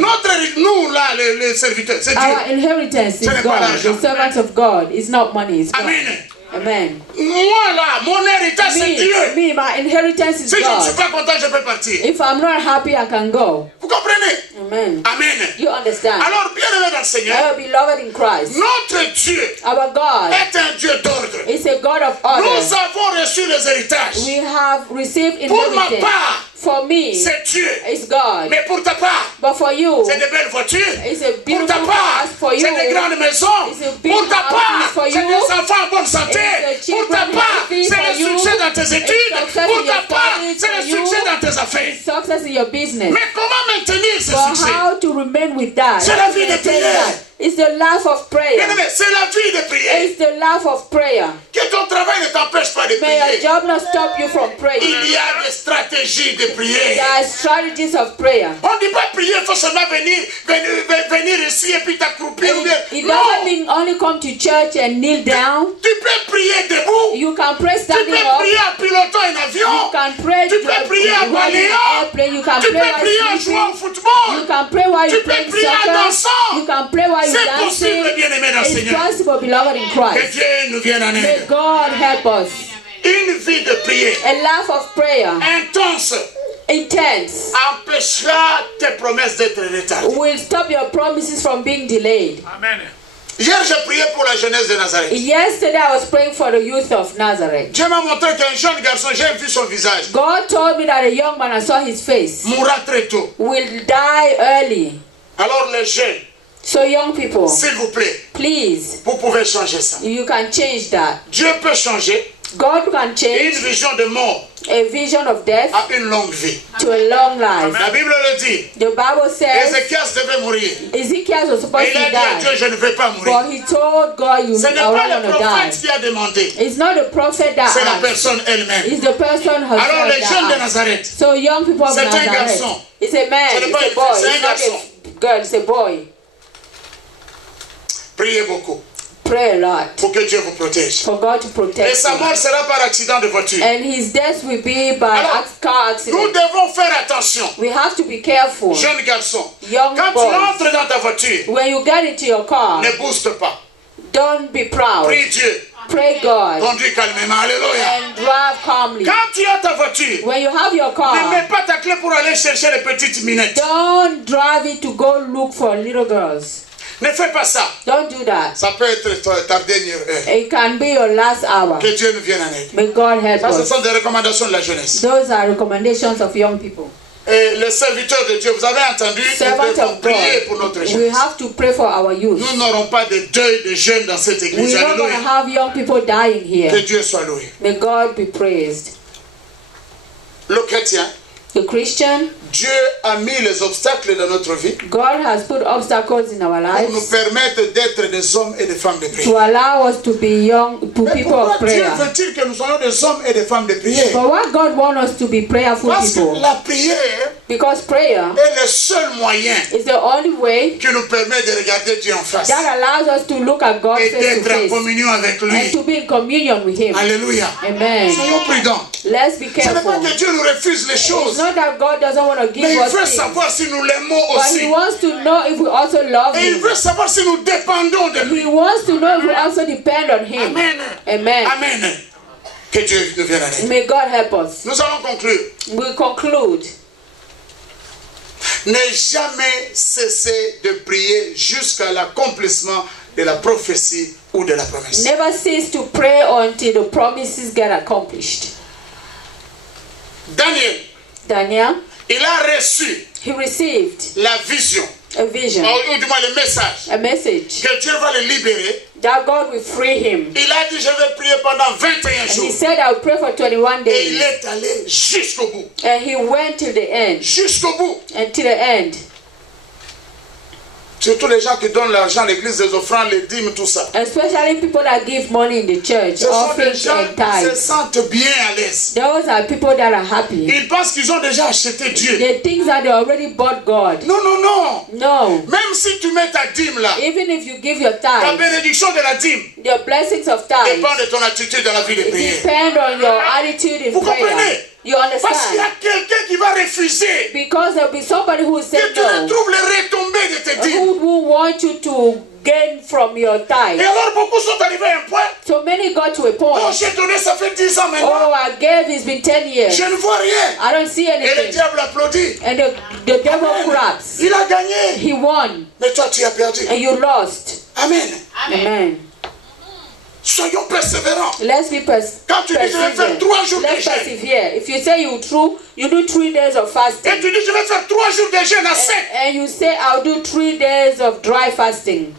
Nous, là, les serviteurs, c'est Dieu. Our inheritance is Ce n'est pas God. l'argent. The servants of God. It's not money. It's God. Amen. Amen. Moi, là, mon héritage, c'est Dieu. Me, my inheritance is Si je ne suis God. pas content, je peux partir. If I'm not happy, I can go. Vous comprenez? Amen. Amen. You understand? Alors, bien-aimé dans le Seigneur, Our beloved in Christ, notre Dieu our God est un Dieu d'ordre. is a God of order. Nous avons reçu les héritages. We have received Pour ma inheritance. part, For me, c'est Dieu. it's God. Mais pour ta part, But for you, c'est de belles voitures. it's a Pour beautiful ta part, house. For c'est you, des grandes maisons. it's a big Pour ta house. part, For c'est you, des enfants en bonne santé. it's the Pour ta children part, healthy. c'est For le you, succès dans tes it's études. success Pour in ta your part, studies. c'est For le you, succès dans tes affaires. success in your business. Mais comment maintenir ce But succès? how to remain with that? C'est la vie de Maintain prière. that. It's the life of prayer. Bien-aimé, c'est la vie de prière. It's the life of prayer. Que ton travail ne t'empêche pas de May your prier. job not stop you from praying. Il y a des stratégies de There prière. are strategies of prayer. On ne dit pas prier, il faut seulement venir ici et puis t'accroupir. ou bien- It Non, doesn't mean only come to church and kneel down. tu peux prier debout. You can pray Tu standing peux up. prier en pilotant un You avion. can pray Tu peux prier en while in balayant. an airplane. You can Tu pray peux prier en while jouant au sleeping. football. You can pray while Tu you're peux playing prier en soccer. dansant. You can pray while you're C'est possible, dancing. bien-aimé dans le It's Seigneur. possible, beloved in Que Christ. Dieu nous vienne en May aide. God help us. une vie de prière a life of prayer, intense intense, empêchera tes promesses d'être retardées. will stop your promises from being delayed. Amen. Hier, j'ai prié pour la jeunesse de Nazareth. Yesterday I was praying for the youth of Nazareth. Dieu m'a montré qu'un jeune garçon, j'ai vu son visage, God told me that a young man, I saw his face, mourra très tôt. will die early. Alors les jeunes, So young people, s'il vous plaît, please, vous pouvez changer ça. you can change that. Dieu peut changer God can une change vision de mort a vision of death à une longue vie. to a long life. La Bible le dit. The Bible says Ézéchias devait mourir. Ezekiel was Et supposed il a to dit à Dieu, die, je ne vais pas but mourir. he told God, "You Ce n'est are pas not le going to prophète die." qui a demandé, It's not the prophet that c'est la asked. personne elle-même. It's the person Alors herself les jeunes de that asked. Nazareth, So young people of C'est un Nazareth, garçon. it's a man, Ce n'est it's pas a une boy, fille, c'est un it's not garçon. a girl, it's a boy. priez beaucoup Pray a lot pour que Dieu vous protège. for God to Et protect sa you. mort sera par accident de voiture. And his death will be by Alors, car Nous accident. devons faire attention. We have to be careful. Jeune garçon, Young quand tu boys, entres dans ta voiture, when you get into your car, ne booste pas. don't be proud. Prie Dieu. Pray God Conduis calmement. Alléluia. and drive calmly. Quand tu as ta voiture, When you have your ne mets car, pas ta clé pour aller chercher les petites minettes. don't drive it to go look for little girls. Ne fais pas ça. Don't do that. Ça peut être ta dernière heure. It can be your last hour. Que Dieu nous vienne en aide. May God help Ça, ce us. sont des recommandations de la jeunesse. Those are recommendations of young people. Et les serviteurs de Dieu, vous avez entendu, nous Servants devons of prier pour God, notre we jeunesse. have to pray for our youth. Nous n'aurons pas de deuil de jeunes dans cette église. We're not going to Alléluia. have young people dying Que here. Dieu soit loué. May God be praised. Le chrétien, The Christian, Dieu a mis les obstacles dans notre vie God has put obstacles in our pour nous lives permettre d'être des hommes et des femmes de to prière. allow us to be young, to Mais people of pourquoi Dieu prayer. veut-il que nous soyons des hommes et des femmes de prière? But why God wants us to be prayerful Parce que people? la prière Because prayer est le seul moyen is the only way qui nous permet de regarder Dieu en face that allows us to look at God et face to d'être en face communion avec and lui. to be in communion with Him. Alléluia. Amen. Soyons prudents. Let's be Ce n'est pas careful. que Dieu nous refuse les It's choses, not that God doesn't want to give mais il us veut things, savoir si nous l'aimons but He aussi. wants to know if we also love Et il Him. veut savoir si nous dépendons de lui. He wants to know if we also depend on Him. Amen. Amen. Amen. Que Dieu nous vienne en aide. May God help us. Nous allons conclure. We conclude. Ne jamais cesser de prier jusqu'à l'accomplissement de la prophétie ou de la promesse. Never cease to pray until the promises get accomplished. Daniel, Daniel, il a reçu he received la vision, a vision, ou du moins le message, a message que Dieu va le libérer. that God will free him. Il a dit, je vais prier pendant 21 And he jours. said, I'll pray for 21 Et il days. est allé jusqu'au bout. And he went till the end. Jusqu'au bout. Until the end. Surtout les gens qui donnent l'argent à l'église, les offrandes, les dîmes, tout ça. Especially people that give money in the church, Ce sont des offerings gens and qui se tithes. sentent bien à l'aise. Those are people that are happy. Ils pensent qu'ils ont déjà acheté Dieu. They think that they already bought God. Non, non, non. No. Même si tu mets ta dîme là, Even if you give your la tithe, bénédiction de la dîme the blessings of tithes dépend de ton attitude dans la vie de prière. depend on your attitude in Vous prayer. comprenez? You Parce qu'il y a understand? quelqu'un qui va refuser Because there will be somebody who will say que tu no, retrouves les retombées de tes dîmes. who want you to gain from your Et tithe. alors beaucoup sont arrivés à un point. So many got to a Oh, point. j'ai donné, ça fait 10 ans maintenant. Oh, I gave, it's been 10 years. Je ne vois rien. I don't see Et le anything. diable applaudit. And the devil craps. Il a gagné. He won. Mais toi, tu as perdu. And you lost. Amen. Amen. Soyons persévérants. Let's be Quand tu dis, je vais faire 3 jours de Let's jeûne. persevere. If you say you do 3 days of Et fasting. tu dis, je vais faire 3 jours de jeûne à sec. And you say, I'll do 3 days of dry fasting.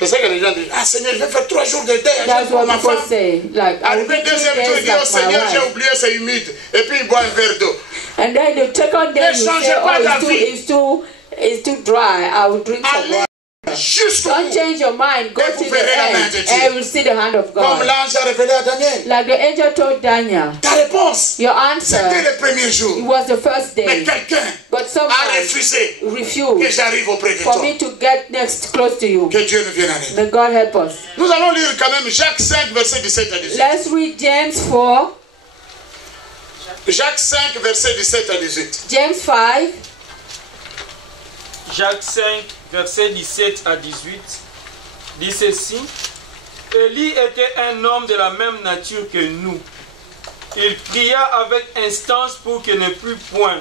Je sais que les gens disent, ah Seigneur, je vais faire 3 jours de deuil That's pour what ma people femme. say. Like, I'll do Arrivé 3 deuxième jour, il days dit, oh like my Seigneur, j'ai wife. oublié, c'est humide. Et puis il boit un verre d'eau. And then the second day Ne you changez say, pas oh, d'avis. it's too dry. I will drink some Allez water. jusqu'au Don't bout. change your mind. Go Et to vous the verrez la main end de Dieu. and you will see the hand of Comme God. l'ange a révélé à Daniel. Like the angel told Daniel, Ta réponse, your c'était answer, le premier it jour. was the first Mais day. quelqu'un But a someone refusé que refused j'arrive auprès de for toi. me to get next close to you. Que Dieu nous vienne en aide. May God help us. Nous allons lire quand même Jacques 5, verset 17 à 18. Let's read James 4. Jacques 5, verset 17 à 18. James 5. Jacques 5, verset 17 à 18, dit ceci. Élie était un homme de la même nature que nous. Il pria avec instance pour qu'il n'ait plus point.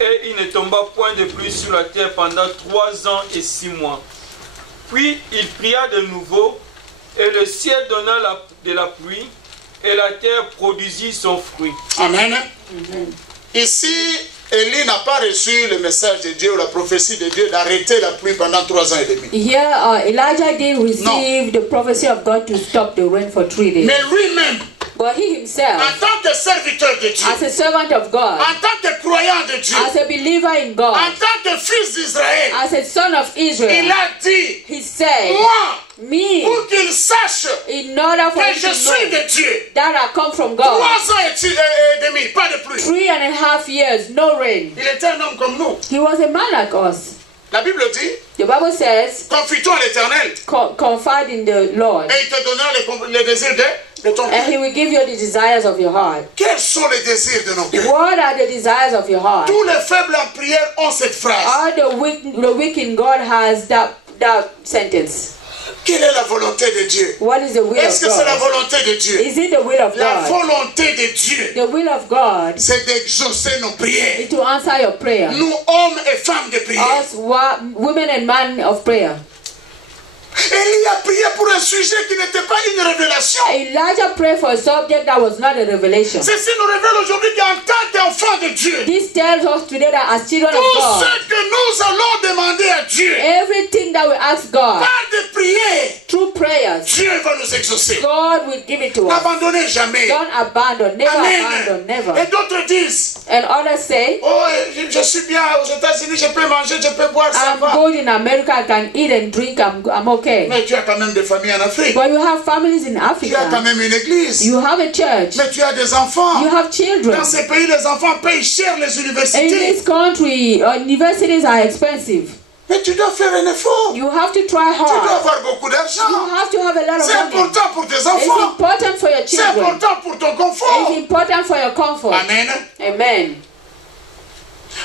Et il ne tomba point de pluie sur la terre pendant 3 ans et 6 mois. Puis il pria de nouveau, et le ciel donna de la pluie, et la terre produisit son fruit. Amen. Ici, Élie n'a pas reçu le message de Dieu ou la prophétie de Dieu d'arrêter la pluie pendant 3 ans et demi. Here, Elijah didn't receive the prophecy of God to stop the rain for 3 days. Mais lui-même, But he himself, en tant que serviteur de Dieu, as a servant of God, en tant que croyant de Dieu, as a believer in God, en tant que fils d'Israël, as a son of il Israel, a dit, he said, moi, me, pour qu'il sache in order for que him je to suis know de Dieu. that I come from 3 God. ans et demi, pas de pluie. 3.5 years, no rain. Il était un homme comme nous. He was a man like us. La Bible dit, The Bible says, confie-toi à l'Éternel confide in the Lord, et il te donnera les désirs de ton and cœur. he will give you the desires of your heart. Quels sont les désirs de nos cœurs? What are the desires of your heart? Tous les faibles en prière ont cette phrase. All the weak in God has that sentence. Quelle est la volonté de Dieu? What is the will Est-ce of que c'est la God? volonté de Dieu? Is it the will of La God? volonté de Dieu, The will of God c'est d'exaucer nos prières. is to answer your prayer. Nous, hommes et femmes de prière. Us women and men of prayer. Élie a prié pour un sujet qui n'était pas une révélation. Elijah prayed for a subject that was not a revelation. Ceci nous révèle aujourd'hui qu'en tant qu'enfants de Dieu, This tells us today that as children of tout God, ce que nous allons demander à Dieu, everything that we ask God par des prières, through prayers, Dieu va nous exaucer. God will give it to us. N'abandonnez jamais. Don't abandon, never abandon, Amen. never. Et d'autres disent, And others say, oh, je suis bien aux États-Unis, je peux manger, je peux boire, ça I'm va. good in America, I can eat and drink, I'm okay. Mais tu as quand même des familles en Afrique. But you have families in Tu as quand Africa. même une église. You have a church. Mais tu as des enfants. You have children. Dans ces pays, les enfants payent cher les In universités. this country, universities are expensive. Mais tu dois faire un effort. You have to try Tu dois hard. avoir beaucoup You d'argent. have to have a lot of C'est money. important pour tes It's enfants. important for your C'est children. important pour ton confort. It's important for your comfort. Amen. Amen.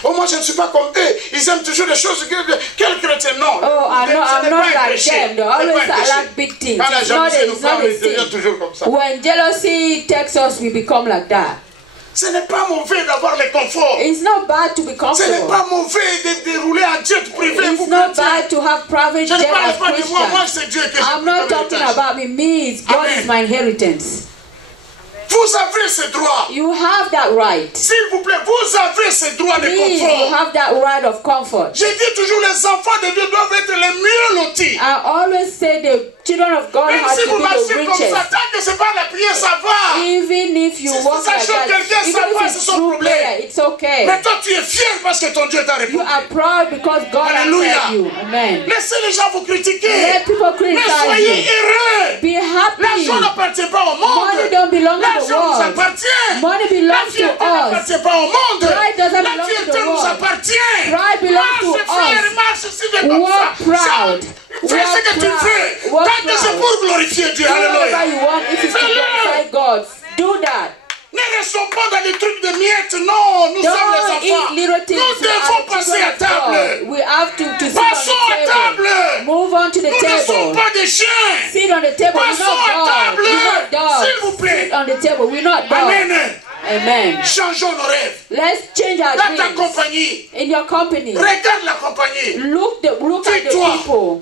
Oh, moi, je ne suis pas comme eux. Ils aiment toujours des choses que quel chrétien, non. Oh, Ce I'm n'est not pas un like péché. them. They Ce always n'est pas un péché. like big things. Quand la It's not jalousie nous it's not prend, a il devient sin. toujours comme ça. When jealousy takes us, we become like that. Ce n'est pas mauvais d'avoir le confort. It's not bad to be Ce n'est comfortable. pas mauvais de dérouler en jet privé. It's Vous not chrétiens. bad to have private Je ne jet parle as pas de moi. Moi, Christians. c'est Dieu que je I'm not talking about me. Me, it's God Amen. is my inheritance. Vous avez ce droit. You have that right. S'il vous plaît, vous avez ce droit de Please, you confort. have that right of comfort. Je dis toujours, les enfants de Dieu doivent être les mieux lotis. I always say the children of God Même have si to vous be marchez the comme richest. ça, tant que c'est pas la prière, ça va. Even if you Si walk ça like choque that, quelqu'un, ça even va, if c'est it's son through problème. prayer, it's okay. Mais toi, tu es fier parce que ton Dieu t'a You répondu. are proud because God Alléluia. answered you. Amen. Laissez les gens vous critiquer. Let people Mais criticize soyez you. heureux. Be happy. L'argent n'appartient pas au monde. Money don't belong to the L'argent nous world. appartient. Money La belongs to fierté us. n'appartient pas au monde. Pride doesn't La belong to fierté the nous world. appartient. Pride belongs to Marche, frère, us. marche, si tu veux comme Walk ça. proud. Fais ce que tu Walk veux. proud. Walk Tant que c'est proud. pour glorifier Dieu. Do whatever Alléluia. you want if it's to glorify God. Do that. Ne restons pas dans les trucs de miettes. Non, nous sommes les Don't eat enfants. little things. Nous We devons are the passer children à of God. table. We have to sit Passons on à the table. table. Move on to the Nous ne sommes table. pas des chiens. Sit on the table. We're Passons à not dogs. table. We're not dogs. S'il vous plaît. Sit on the table. We're not dogs. Amen. Amen. Changeons nos rêves. Let's change our Dans ta dreams. compagnie. In your company. Regarde la compagnie. Look at the Dis-toi. people.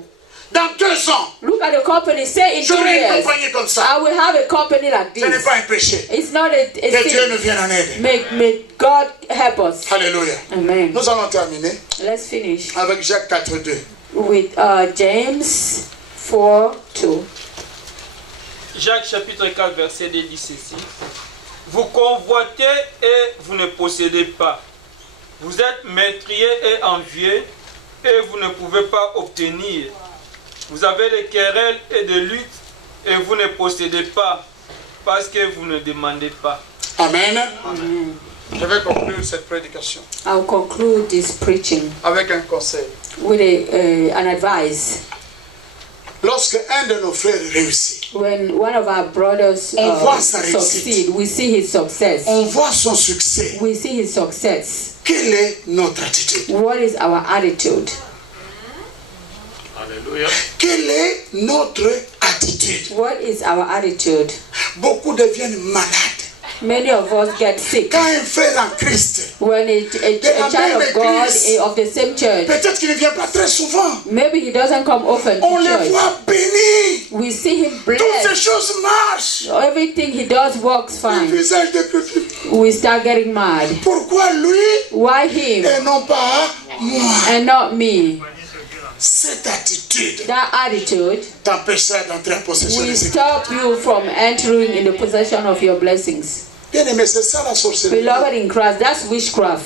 Dans 2 ans, Look at the company. Say in 2 j'aurai une years, compagnie comme ça. I will have a company like Ce n'est this. pas un péché. It's not a Que Dieu nous sin. vienne en aide. May God help us. Alléluia. Amen. Nous allons terminer Let's finish avec Jacques 4:2. with James 4:2. Jacques chapitre 4 verset 2 dit ceci. Vous convoitez et vous ne possédez pas. Vous êtes meurtriers et envieux et vous ne pouvez pas obtenir. Vous avez des querelles et des luttes et vous ne possédez pas parce que vous ne demandez pas. Amen. Amen. Je vais conclure cette prédication I'll conclude this preaching avec un conseil. with an advice. Lorsque un de nos frères réussit, When one of our brothers On voit sa succeed, we see his success. on voit son succès. We see his success. Quelle est notre attitude? What is our attitude? Alléluia. Quelle est notre attitude? What is our attitude? Beaucoup deviennent malades Many of us get sick. Quand un frère en Christ, When a child of God of the same church, peut-être qu'il ne vient pas très souvent, maybe he doesn't come often on to le church. voit béni. We see him Toutes ces blessed. choses marchent. Everything he does works Le fine. visage de Christ. We start getting mad. Pourquoi lui Why him et non pas moi? and not me? Cette attitude That attitude t'empêchera d'entrer en possession de will ses stop you from entering in the possession of your blessings. Bien aimé, c'est ça la sorcellerie. Beloved in Christ, that's witchcraft.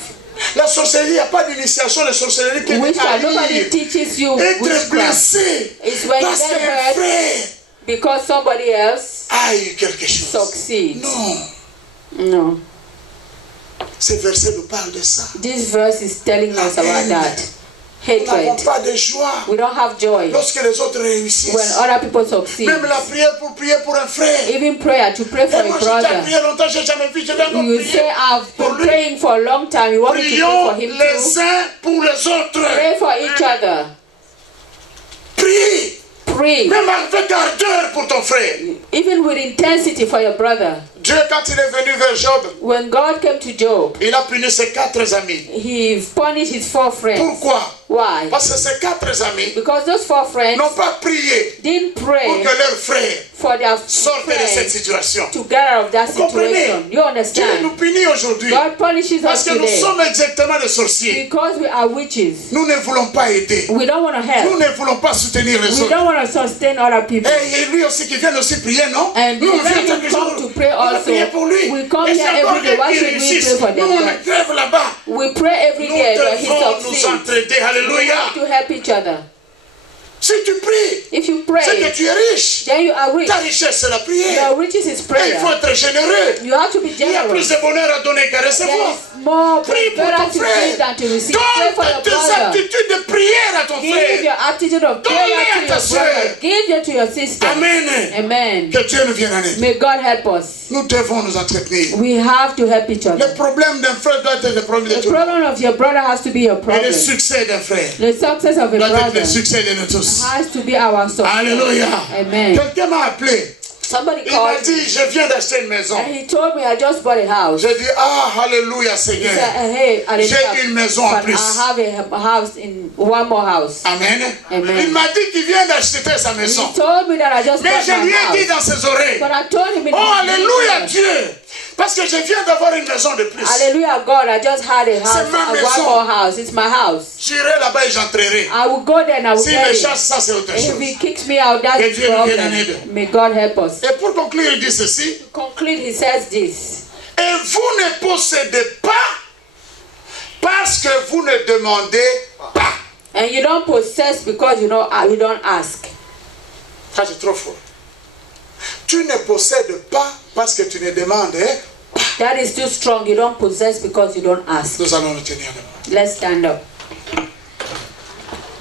La sorcellerie, il n'y a pas d'initiation de sorcellerie qui est Witchcraft, nobody haïr, teaches you être witchcraft. blessé It's when you parce get qu'un hurt frère because somebody else a eu quelque chose. succeeds. Non, No. ce verset nous parle de ça. This verse is telling us about that. Nous n'avons Hatred. pas de joie We don't have joy lorsque les autres réussissent. when other people succeed. Même la prière pour prier pour un frère. Even prayer, to pray for Et moi, a j'ai déjà brother. prié longtemps, j'ai jamais vu, je vais encore You prier. say, I've pour been lui. praying for a long time. You want me to pray Prions for him les too? uns pour les autres. Pray for each other. Prie, Pray. même avec ardeur pour ton frère. Even with intensity for your brother. Dieu, quand il est venu vers Job, When God came to Job, il a puni ses 4 amis. he punished his 4 friends. Pourquoi? Why? Parce que ces 4 amis Because those 4 friends n'ont pas prié didn't pour pray que leur frère for their sorte de cette friends situation. to get out of that Vous comprenez? situation. You Dieu understand? nous punit aujourd'hui God punishes parce us que nous today sommes exactement des sorciers. because we are witches. Nous ne voulons pas aider. We don't want to Nous help. ne voulons pas soutenir les We autres. don't want to sustain other people. Et lui aussi qui vient aussi prier, non? And Nous, on vient let him chaque come jour. to pray On va also. prier pour lui. We come Et here c'est encore every day. lui Why qui should we réussisse. pray for Nous, on them? le crève là-bas. We pray every Nous day that he devons nous succeeds. entraider. We Alléluia. have to help each other. Si tu pries, If you c'est que pray, tu es riche. then you are rich. Ta richesse, c'est la prière. Your riches is Et il prayer. faut être généreux. You have to be Il y a plus generous. de bonheur à donner qu'à There recevoir. is more Prie pour better ton to give frère. than to receive. Pray for your Donne tes brother. aptitudes de prière à ton Give frère. your attitude of prayer Donne-les à to ta your sœur. brother. Give it to your sister. Amen. Amen. Que Dieu nous vienne en aide. May God help us. Nous devons nous entretenir. We have to help each Le other. problème d'un frère doit être le problème de The tout le monde. problem of your brother has to be your Et problem. le succès d'un frère The success of a doit être brother le succès de nous tous. has to be our success. Alléluia. Amen. Quelqu'un m'a appelé. Somebody Il m'a called me dit, je viens d'acheter une maison. and he told me I just bought a house. J'ai dit, ah, alléluia He Seigneur. said, hey, J'ai une maison en but plus. I have a house in one more house. Amen. Amen. Il m'a dit qu'il vient d'acheter sa maison. He told me that I just Mais bought je lui ai my dit house. dans ses oreilles, But I told him in oh, his alléluia ear, Dieu. Parce que je viens d'avoir une maison de plus. Hallelujah, God, I just had a house, C'est ma one maison. more house. It's my house. J'irai là-bas et j'entrerai. I will go there and I will S'il get me it. chasse, ça c'est autre If chose. he kicks me out, that's Que his Dieu nous vienne en problem. aide. May God help us. Et pour conclure, il dit ceci. To conclude, he says this. Et vous ne possédez pas parce que vous ne demandez pas. And you don't possess because you don't ask. Ça c'est trop fort. Tu ne possèdes pas parce que tu ne demandes pas. That is too strong. You don't possess because you don't ask. Nous allons nous tenir debout. Let's stand up.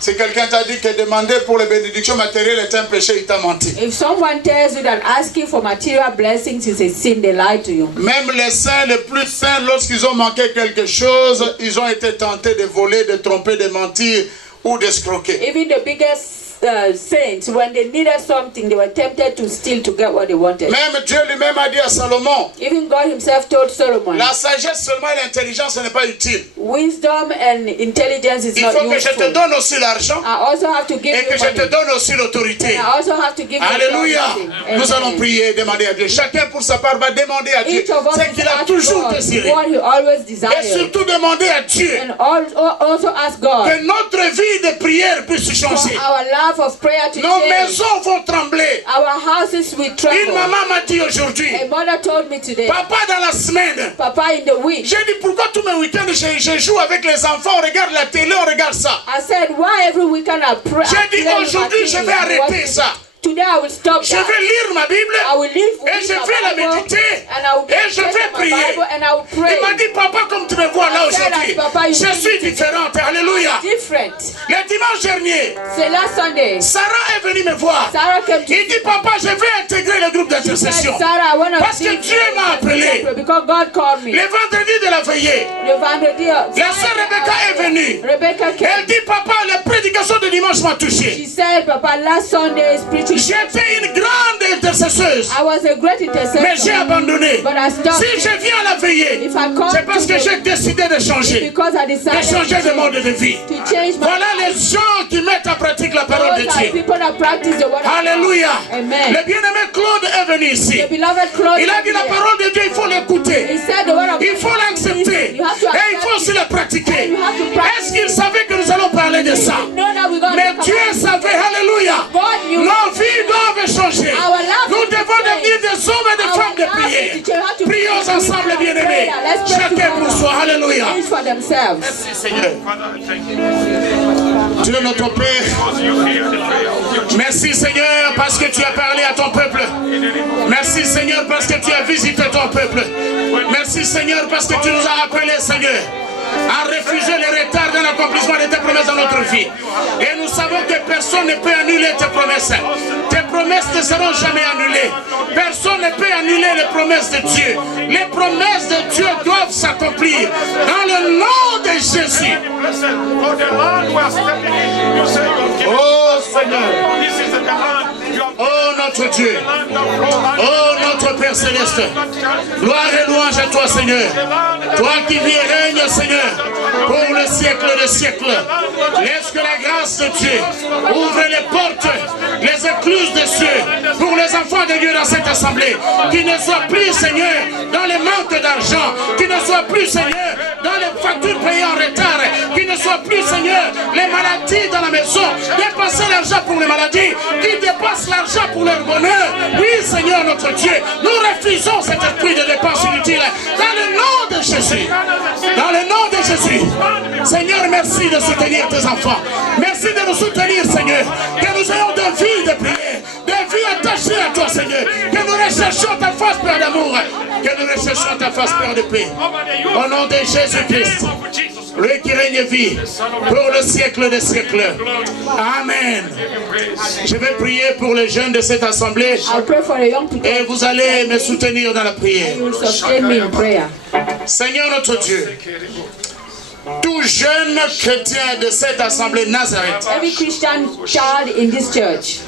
Si quelqu'un t'a dit que demander pour les bénédictions matérielles est un péché, il t'a menti. If someone tells you that asking for material blessings is a sin, they lie to you. Même les saints les plus saints, lorsqu'ils ont manqué quelque chose, ils ont été tentés de voler, de tromper, de mentir ou d'escroquer. Even the biggest saints, when they needed something, they were tempted to steal to get what they wanted. Même Dieu lui-même a dit à Salomon, Even God himself told Solomon, la sagesse seulement et l'intelligence ce n'est pas utile. wisdom and intelligence is Il not faut que je te useful. donne aussi l'argent I also have to give et you que je te money. donne aussi l'autorité. I also have to give you Alléluia. authority. Nous allons Amen. prier et demander à Dieu. Chacun pour sa part va demander à Dieu Each of us ce is qu'il a ask toujours God désiré. what he always Et desired. surtout demander à Dieu And also ask God que notre vie de prière puisse for changer. our love of prayer to Nos change. maisons vont trembler. Our houses will Une tremble. maman m'a dit aujourd'hui, A mother told me today, papa dans la semaine, Papa, in the week, j'ai dit pourquoi tous mes week-ends je joue avec les enfants, on regarde la télé, on regarde ça. I said, why every weekend I pray? J'ai dit aujourd'hui je vais arrêter ça. Today I will stop Je that. vais lire ma Bible I will live et je vais la méditer and I will et je vais prier. and I will pray. Il m'a dit papa comme tu me vois là I said, aujourd'hui, Papa, you je see suis me différente. Alléluia. Different. Le dimanche dernier, So last Sunday, Sarah est venue me voir. Sarah came to Il dit papa je vais intégrer le groupe said, d'intercession. Sarah, I want to Parce que Dieu m'a appelé. because God called me. Le vendredi de la veillée, Le vendredi, la sœur Rebecca est venue. Rebecca came. Elle dit papa la prédication de dimanche dimanche m'a touché. She said, Papa, last Sunday's preaching, J'étais une grande intercesseuse. I was a great Mais j'ai intercessor. abandonné. But I stopped. Si je viens à la veillée, If I come c'est parce que to j'ai décidé de changer. because I decided De changer de mode de vie. to change my Voilà les gens qui mettent en pratique la parole de those are Dieu. people that practice the word of God. Alléluia. Amen. Le bien-aimé Claude est venu ici. The beloved Claude, Il a dit la parole de Dieu, il faut l'écouter. he said the word of Il faut l'accepter. You have to Et il accept faut aussi le pratiquer. You have to practice. Est-ce qu'il savait que nous allons parler de ça? know that we're going Mais to Dieu savait, alléluia. God knew. Nos vies doivent changer. Our lives Nous will devons change. devenir des hommes et des Our femmes de lives prière. will change. We have to Prions pray. ensemble, bien-aimés. Let's pray Chacun pour together. soi, alléluia. Each for themselves. Merci Seigneur. Dieu notre Père, merci Seigneur parce que tu as parlé à ton peuple. Merci Seigneur parce que tu as visité ton peuple. Merci Seigneur parce que tu nous as appelés Seigneur à refuser les retards dans l'accomplissement de tes promesses dans notre vie. Et nous savons que personne ne peut annuler tes promesses. Tes promesses ne seront jamais annulées. Personne ne peut annuler les promesses de Dieu. Les promesses de Dieu doivent s'accomplir dans le nom de Jésus. Oh Seigneur. Oh notre Dieu. Oh notre Père Céleste. Gloire et louange à toi Seigneur. Toi qui vis et règnes Seigneur pour le siècle des siècles. Laisse que la grâce de Dieu ouvre les portes, les écluses des cieux pour les enfants de Dieu dans cette assemblée. Qui ne soient plus Seigneur dans les manques d'argent. Qui ne soient plus Seigneur dans les factures payées en retard. Qui ne soient plus Seigneur les maladies dans la maison. Dépenser l'argent pour les maladies. Qui dépassent l'argent pour leur bonheur. Oui Seigneur notre Dieu. Nous refusons cet esprit de dépenses inutiles. Dans le nom de Jésus. Dans le nom de Jésus. Seigneur, merci de soutenir tes enfants. Merci de nous soutenir, Seigneur. Que nous ayons des vies de prière, des vies attachées à toi, Seigneur. Que nous recherchions ta face, Père d'amour. Que nous recherchions ta face, Père de paix. Au nom de Jésus-Christ, lui qui règne vie pour le siècle des siècles. Amen. Je vais prier pour les jeunes de cette assemblée. I'll pray for the young people. Et vous allez me soutenir dans la prière. You will sustain me in prayer. Seigneur notre Dieu, tout jeune chrétien de cette assemblée Nazareth, Every Christian child in this church,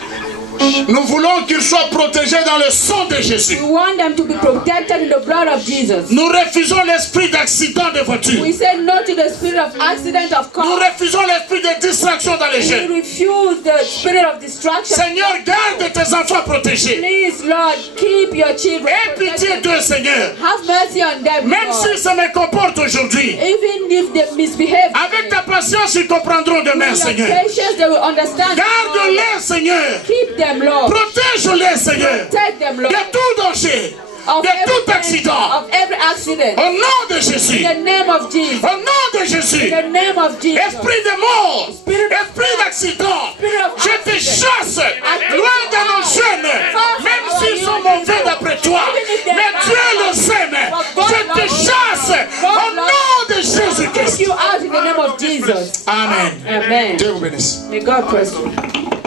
nous voulons qu'ils soient protégés dans le sang de Jésus. we want them to be protected in the blood of Jesus. Nous refusons l'esprit d'accident de voiture. We say no to the spirit of accident of Nous car. refusons l'esprit de distraction dans les We jeunes. refuse the spirit of distraction. Seigneur, garde tes enfants protégés. Please, Lord, keep your children Aie pitié protected. d'eux, Seigneur. Have mercy on them, Même Lord. si ça me comporte aujourd'hui, Even if they misbehave, avec ta patience, ils comprendront demain, with your Seigneur. patience, they will understand. Garde-les, Seigneur. Keep them, Lord. Protège-les, Seigneur. Protect them, Lord. De tout danger, Of de tout accident. of every accident. Au nom de Jésus. In the name of Jesus. Au nom de Jésus. In the name of Jesus. Esprit de mort, esprit d'accident, je te chasse loin de nos jeunes, même s'ils sont mauvais d'après toi. Mais Dieu le sait, je te chasse au nom de Take Jésus-Christ. you out in the name of Jesus. Amen. Amen. Dieu vous bénisse. May God bless you.